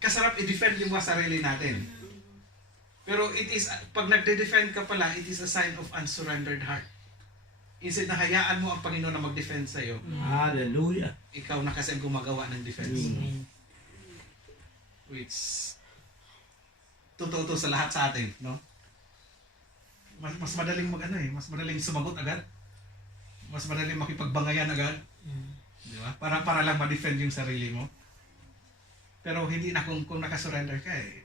Kasarap i-defend yung mga sarili natin. Pero it is, pag nagde-defend ka pala, it is a sign of unsurrendered heart. Instead na hayaan mo ang Panginoon na mag-defend sa'yo, Hallelujah. ikaw na kasi ang gumagawa ng defense. Which, totoo to sa lahat sa atin, no? Mas madaling mas madaling sumagot agad. Mas madaling makipagbangayan agad. Di ba? Para lang ma-defend yung sarili mo. Pero hindi na kung nakasurrender ka eh.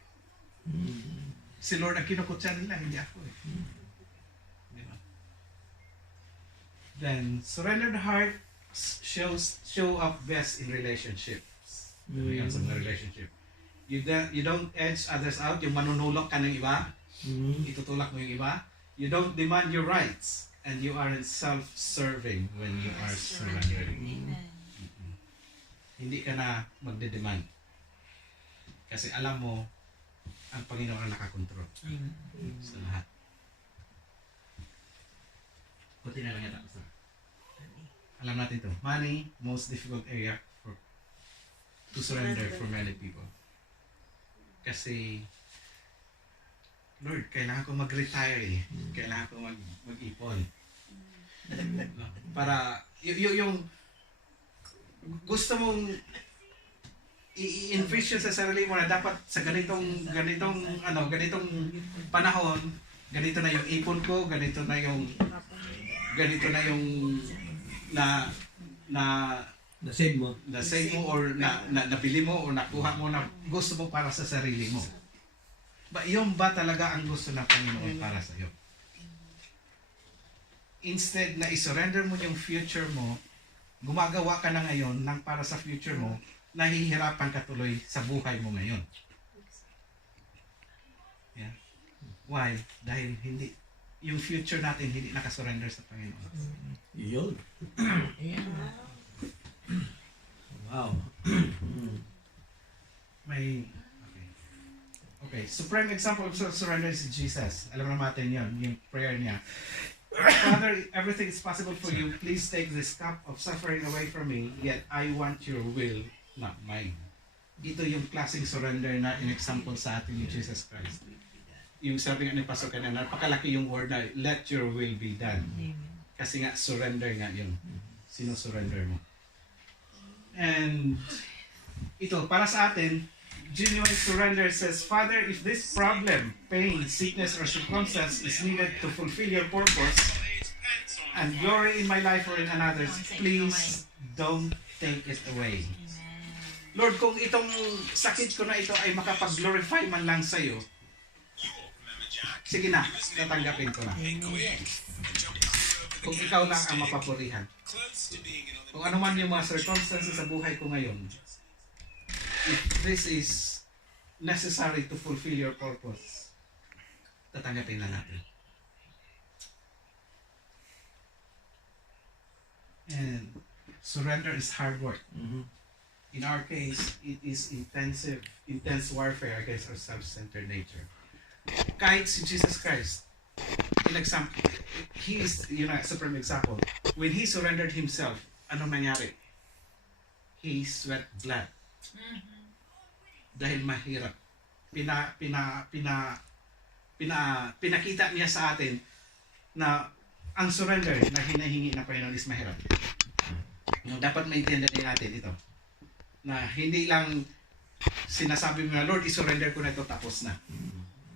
Si Lord ang kinukutsa nila, hindi ako eh. Di ba? Then, surrendered heart show up best in relationships. Yan sa mga relationship. You don't edge others out, yung manunulok ka ng iba, itutulak mo yung iba. You don't demand your rights, and you aren't self-serving when you are surrendering. Amen. Hindi ka na magde-demand. Kasi alam mo, ang Panginoon ang nakakontrol sa lahat. Kunti na lang yata. Alam natin to. Money, most difficult area to surrender for many people. Kasi, Lord, kailangan ko mag-retire eh. Kailangan ko mag-ipon. Para, yung gusto mong i-envision sa sarili mo na dapat sa ganitong panahon, ganito na yung ipon ko, ganito na yung Na-save mo. na-save mo or nabili mo o nakuha mo na gusto mo para sa sarili mo. Yun ba talaga ang gusto ng Panginoon para sa iyo? instead na isurrender mo yung future mo, gumagawa ka na ngayon ng para sa future mo, nahihirapan ka tuloy sa buhay mo ngayon. Yeah. Why? Dahil hindi, yung future natin hindi nakasurrender sa Panginoon. Yun. Ayan. Wow. May, okay, supreme example of surrender is Jesus. Alam natin yan, yung prayer niya. Father, everything is possible for you. Please take this cup of suffering away from me, yet I want your will, not mine. Ito yung klaseng surrender na in-example sa atin ni Jesus Christ. Yung sabi nga ni Pastor kanina, napakalaki yung word na, let your will be done. Kasi nga, surrender nga yung sino-surrender mo. And ito, para sa atin, genuine surrender says, Father, if this problem, pain, sickness, or circumstance is needed to fulfill your purpose and glory in my life or in another's, please don't take it away. Lord, kung itong sakit ko na ito ay makapag-glorify man lang sa'yo, sige na, tatanggapin ko na. Kung ikaw lang ang mapapurihan. Kung ano man yung mga circumstances sa buhay ko ngayon, if this is necessary to fulfill your purpose, tatanggapin na natin. And surrender is hard work. In our case, it is intense warfare against our self-centered nature. Kahit si Jesus Christ, in example, he is, supreme example. When he surrendered himself, ano nangyari? He sweat blood. Dahil mahirap. Pinakita niya sa atin na ang surrender na hinahingi na Panginoon is mahirap. No, dapat maintindihan din natin ito. Na hindi lang sinasabi mo na, Lord, isurrender ko na ito tapos na.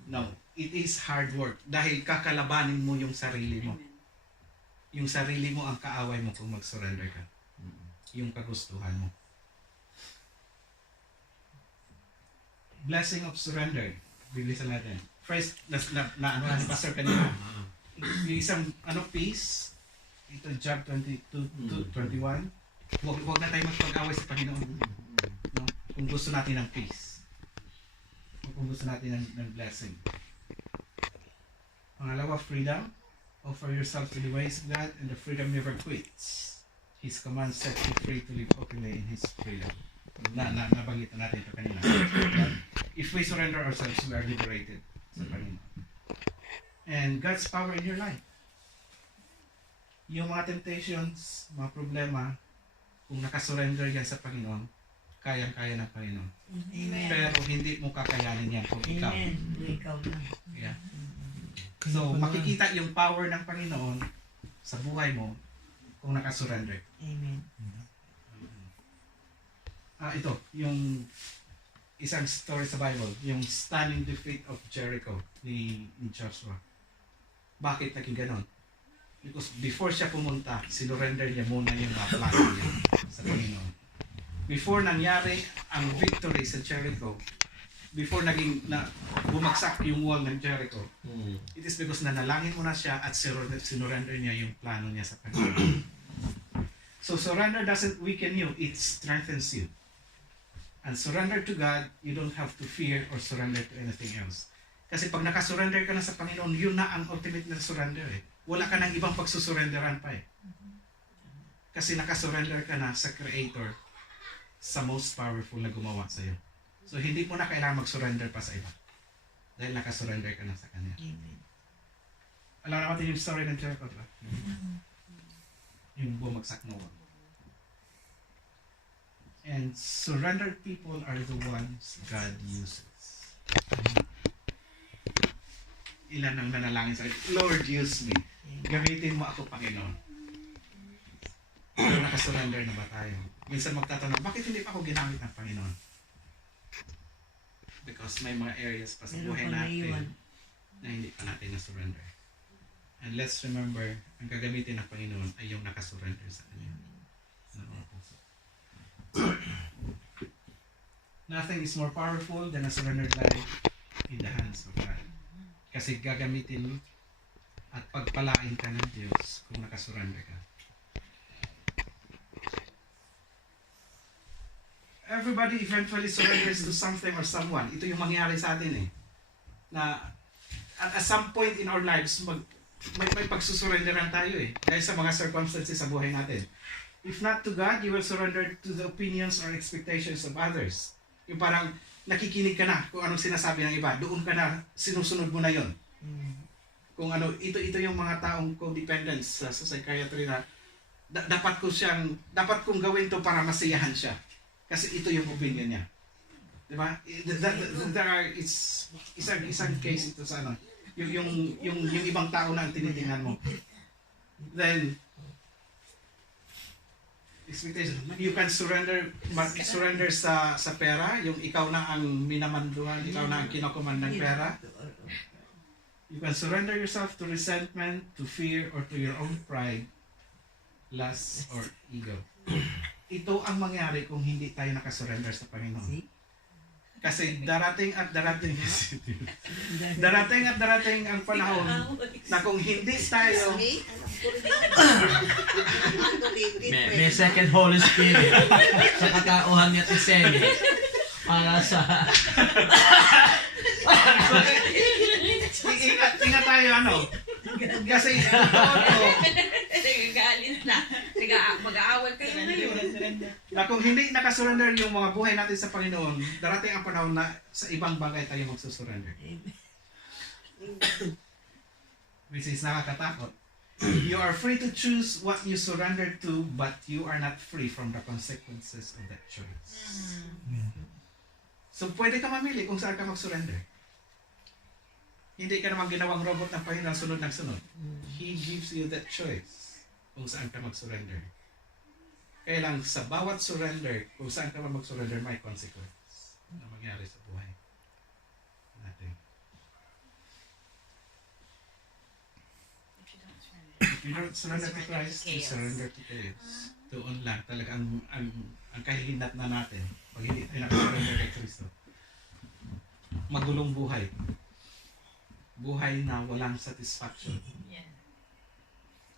No, it is hard work. Dahil kakalabanin mo yung sarili mo. Yung sarili mo ang kaaway mo kung mag-surrender ka. Yung kagustuhan mo. Blessing of surrender. Bilisan natin. First, Pastor kanina. Yung isang, peace. Ito, Job 22-21. Huwag na tayo magpag-away sa Panginoon. No? Kung gusto natin ng peace. Kung gusto natin ng blessing. Pangalawa, freedom. Offer yourself to the ways of God, and the freedom never quits. His command sets you free to live openly in His freedom. Nabanggit na natin ito kanina. If we surrender ourselves, we are liberated sa Panginoon. And God's power in your life. Yung mga temptations, mga problema, kung nakasurrender yan sa Panginoon, kayang-kaya ng Panginoon. Amen. Pero hindi mo kakayanin yan kung ikaw. Amen. Ikaw lang. Yeah. So, makikita yung power ng Panginoon sa buhay mo kung nakasurrender. Amen. Ito, yung isang story sa Bible, yung stunning defeat of Jericho ni Joshua. Bakit naging ganon? Because before siya pumunta, sinurrender niya muna yung mga plano niya sa Panginoon. Before nangyari ang victory sa Jericho, before bumagsak yung wall ng Jericho, it is because nanalangin muna siya at sinurrender niya yung plano niya sa Panginoon. So surrender doesn't weaken you, it strengthens you. And surrender to God, you don't have to fear or surrender to anything else. Kasi pag nakasurrender ka na sa Panginoon, yun na ang ultimate na surrender eh. Wala ka nang ibang pagsusurrenderan pa eh. Kasi nakasurrender ka na sa Creator, sa most powerful na gumawa sa'yo. So hindi mo na kailangan mag-surrender pa sa iba. Dahil nakasurrender ka na sa Kanya. Amen. Alam natin yung story ng Jericho, diba? Yung bumagsak na wall. And surrendered people are the ones God uses. Ilan ang nanalangin sa akin, Lord, use me. Gamitin mo ako, Panginoon. Pero nakasurrender na ba tayo? Minsan magtatanong, bakit hindi pa ako ginamit ng Panginoon? Because may mga areas pa sa buhay natin na hindi pa natin na-surrender. And let's remember, ang gagamitin ng Panginoon ay yung nakasurrender sa Kanya. Nothing is more powerful than a surrendered life in the hands of God. Kasi gagamitin at pagpalain ka ng Diyos kung nakasurrender ka. Everybody eventually surrenders to something or someone. Ito yung mangyayari sa atin eh. Na at some point in our lives, may pagsusurrenderan tayo eh. Dahil sa mga circumstances sa buhay natin. If not to God, you will surrender to the opinions or expectations of others. Yung parang nakikinig ka na kung anong sinasabi ng iba. Doon ka na, sinusunod mo na yon. Kung ano, ito yung mga taong codependents sa psychiatry na dapat kong gawin to para masiyahan siya. Kasi ito yung opinion niya. Diba? Isang case ito sa ano. Yung ibang tao na ang tinitingnan mo. Then, expectation. You can surrender sa pera. Yung ikaw na ang minamanduhan, ikaw na ang kinokoman ng pera. You can surrender yourself to resentment, to fear, or to your own pride, lust, or ego. Ito ang mangyari kung hindi tayo nakasurrender sa Panginoon. Kasi darating at darating ang panahon na kung hindi tayo May second Holy Spirit sa katauhan niya Tisemi para sa ingat tayo ano. Kasi Nagagalit na. Mag-aawal kayo ngayon. na kung hindi nakasurrender yung mga buhay natin sa Panginoon, darating ang panahon na sa ibang bagay tayo magsusurrender. Which is nakakatakot. You are free to choose what you surrender to, but you are not free from the consequences of that choice. So pwede ka mamili kung saan ka mag-surrender. Hindi ka naman ginawang robot ng Panginoon sunod ng sunod. He gives you that choice kung saan ka mag-surrender. Kaya lang sa bawat surrender, kung saan ka mag-surrender, may consequence na mangyari sa buhay natin. If you don't surrender to Christ, you surrender to chaos. Doon lang talaga ang kahihinat na natin pag hindi tayo nakasurrender kay Kristo. Magulong buhay. Buhay na walang satisfaction.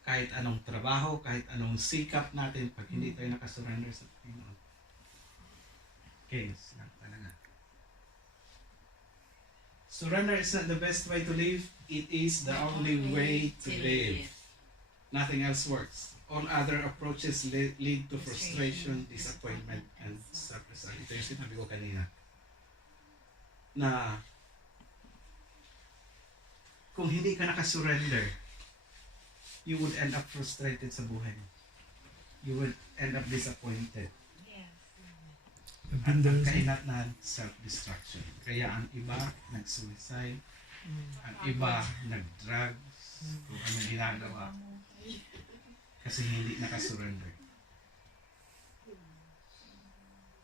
Kahit anong trabaho, kahit anong sikap natin, pag hindi tayo nakasurrender sa Panginoon. Chaos lang talaga. Surrender is not the best way to live. It is the only way to live. Nothing else works. All other approaches lead to frustration, disappointment, and self-result. Ito yung sinabi ko kanina. Na kung hindi ka nakasurrender, you would end up frustrated sa buhay mo. You would end up disappointed. At ang kainatnan, self-destruction. Kaya ang iba nag-suicide, ang iba nag-drugs, kung anong ginagawa, kasi hindi nakasurrender.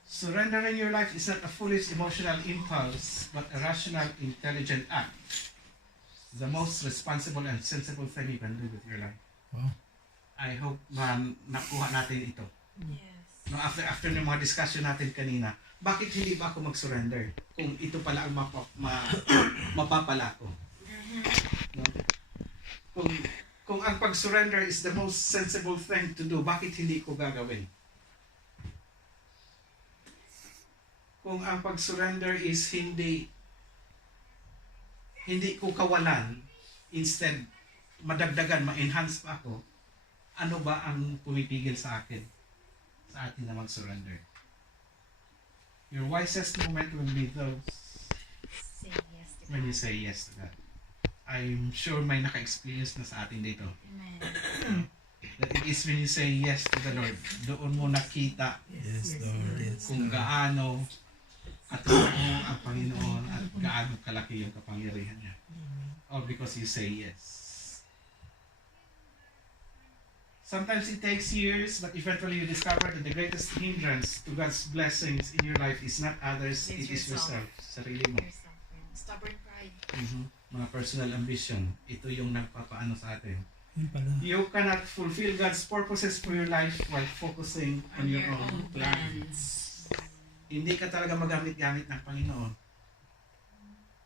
Surrendering your life is not a foolish emotional impulse, but a rational, intelligent act. The most responsible and sensible thing you can do with your life. Wow. I hope nakuha natin ito. Yes. No, after ng mga discussion natin kanina, bakit hindi ba ako mag-surrender? Kung ito pala ang mapapala ko. No? Kung ang pag-surrender is the most sensible thing to do, bakit hindi ko gagawin? Kung ang pag-surrender is hindi ko kawalan, instead madagdagan, ma-enhance pa ako, ano ba ang pumipigil sa akin? Sa atin na mag-surrender. Your wisest moment will be those Say yes to when God. you say yes to God. I'm sure may naka-experience na sa atin dito. Amen. That it is when you say yes to the Lord, doon mo nakita Yes, Lord. Yes, kung Lord. gaano katulad mo ang Panginoon at gaano kalaki yung kapangyarihan niya. All because you say yes. Sometimes it takes years, but eventually you discover that the greatest hindrance to God's blessings in your life is not others, it is yourself. Sarili mo. Yourself, stubborn pride. Mga personal ambition. Ito yung nagpapaano sa atin. Yun pala. You cannot fulfill God's purposes for your life while focusing on your own plans. Hindi ka talaga magamit-gamit ng Panginoon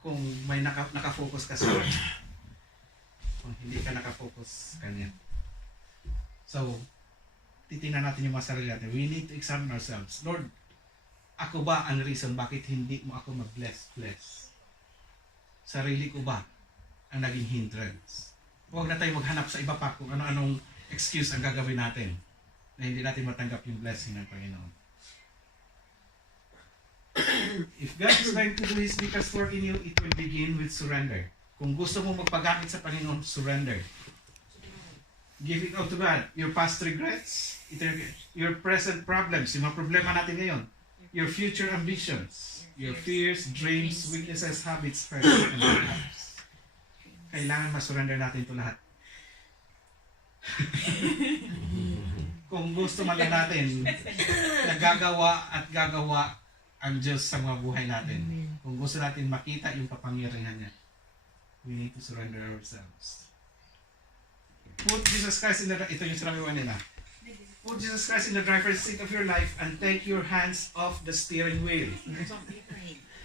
kung may nakafocus ka sa Lord. Kung hindi ka nakafocus sa Kanya. So, titingnan natin yung mga sarili natin. We need to examine ourselves. Lord, ako ba ang reason bakit hindi mo ako mag-bless? Sarili ko ba ang naging hindrance? Huwag na tayo maghanap sa iba pa kung ano-anong excuse ang gagawin natin na hindi natin matanggap yung blessing ng Panginoon. If God is going to do His biggest work in you, it will begin with surrender. Kung gusto mo magpagamit sa Panginoon, surrender. Give it all to God. Your past regrets, your present problems, yung mga problema natin ngayon, your future ambitions, your fears, dreams, weaknesses, habits, hurts, and lives. Kailangan ma-surrender natin ito lahat. Kung gusto man lang natin, nagagawa at gagawa ang Diyos sa mga buhay natin. Kung gusto natin makita yung kapangyarihan niya, we need to surrender ourselves. Put Jesus Christ in the... Ito yung sinabi ko kanina. Put Jesus Christ in the driver's seat of your life and take your hands off the steering wheel.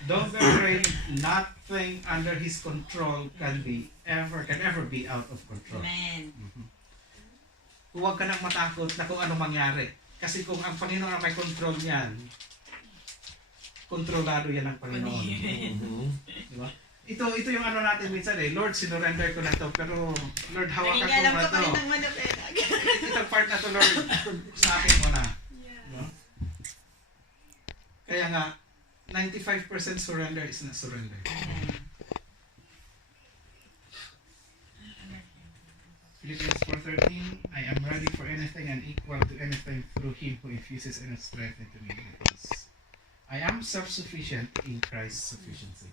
Don't be afraid. Nothing under His control can ever be out of control. Amen. Huwag ka nang matakot na kung anong mangyari. Kasi kung ang Panginoon ang may control niyan, kontrolado yan ng Panginoon. Diba? Ito yung ano natin minsan Lord, sinurrender ko na to, pero Lord, hawakan ko Alam na ko pa rin to. ng manapera. Itong part na to, Lord, sa akin mo na. Diba? Kaya nga, 95% surrender is not surrender. Philippians 4:13, I am ready for anything and equal to anything through Him who infuses inner strength into me. Because I am self-sufficient in Christ's sufficiency.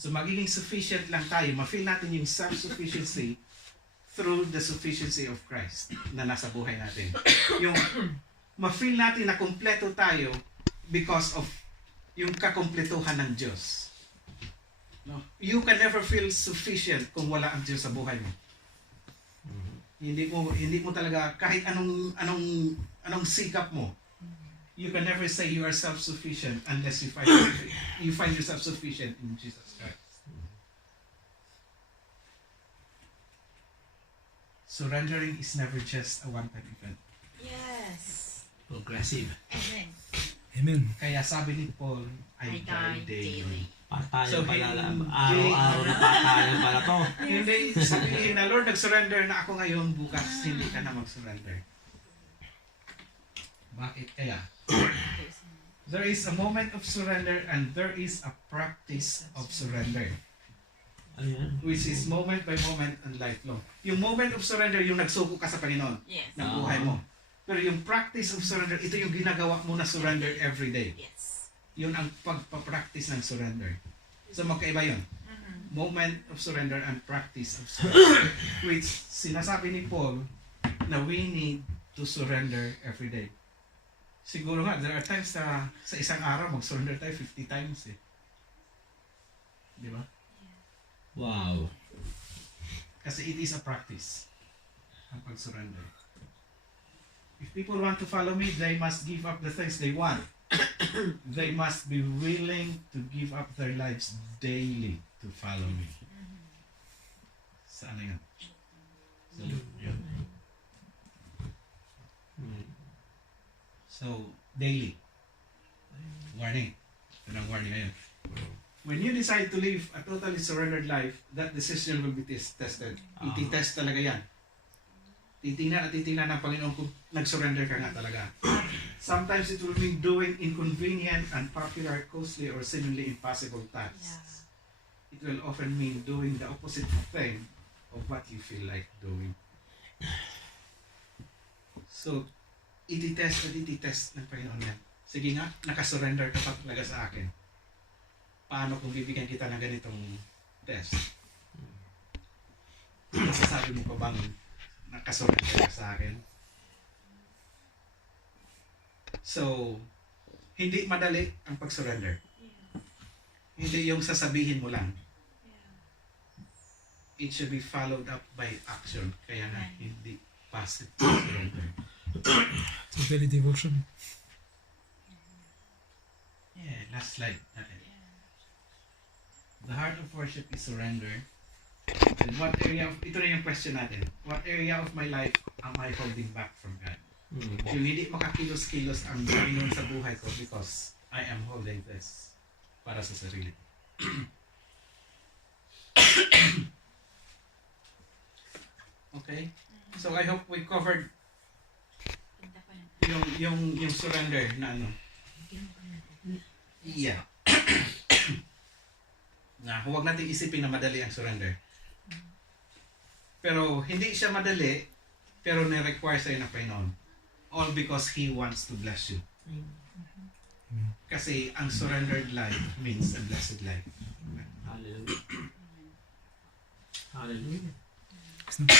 So magiging sufficient lang tayo. Ma-feel natin yung self-sufficiency through the sufficiency of Christ na nasa buhay natin. Yung ma-feel natin na kompleto tayo because of yung kakompletuhan ng Diyos. No? You can never feel sufficient kung wala ang Diyos sa buhay mo. Hindi mo talaga kahit anong sikap mo. You can never say you are self-sufficient unless you find yourself sufficient in Jesus Christ. Surrendering is never just a one-time event. Yes. Progressive. Amen. Amen. Kaya sabi ni Paul, I die daily. Patayan So, pala lang. hindi- Araw-araw na patayan pala to. Hindi sabihin na, Lord, nag-surrender na ako ngayon, bukas hindi ka na mag-surrender. Bakit kaya? There is a moment of surrender and there is a practice of surrender. Ano yan? Which is moment by moment and lifelong. Yung moment of surrender, yung nagsuko ka sa Panginoon Yes. ng buhay mo. Pero yung practice of surrender, ito yung ginagawa mo na surrender every day. Yes. Yun ang pagpapractice ng surrender. So magkaiba yun. Moment of surrender and practice of surrender. Which sinasabi ni Paul na we need to surrender every day. Siguro nga, there are times na sa isang araw mag-surrender tayo 50 times eh. Di ba? Wow. Kasi it is a practice ang pag-surrender. If people want to follow me, they must give up the things they want. They must be willing to give up their lives daily to follow me. Saan na yun? So, yun. So, daily. Warning. Ito na warning ngayon. When you decide to live a totally surrendered life, that decision will be tested. Iti-test talaga yan. Titingnan at titingnan ng Panginoon kung nag-surrender ka nga talaga. Sometimes it will mean doing inconvenient, unpopular, costly, or seemingly impossible tasks. It will often mean doing the opposite thing of what you feel like doing. So, iti-test ng Panginoon yan. Sige nga, nakasurrender ka pa talaga sa akin. Paano kung bibigyan kita ng ganitong test? Masasabi mo pa bang nakasurrender ka sa akin? So, hindi madali ang pag-surrender. Hindi yung sasabihin mo lang. It should be followed up by action. Kaya nga, hindi passive surrender. It's very devotion. Yeah, last slide. Okay. The heart of worship is surrender. natin, what area of, ito na yung question natin, what area of my life am I holding back from God? Yung hindi makakilos-kilos ang Panginoon sa buhay ko because I am holding this para sa sarili ko. Okay? So I hope we covered Punta pa na. yung surrender na ano. Yeah. Na huwag natin isipin na madali ang surrender. Pero hindi siya madali, pero na-require sa'yo ng Panginoon. All because He wants to bless you. Kasi ang surrendered life means a blessed life. Hallelujah. Hallelujah. Gusto-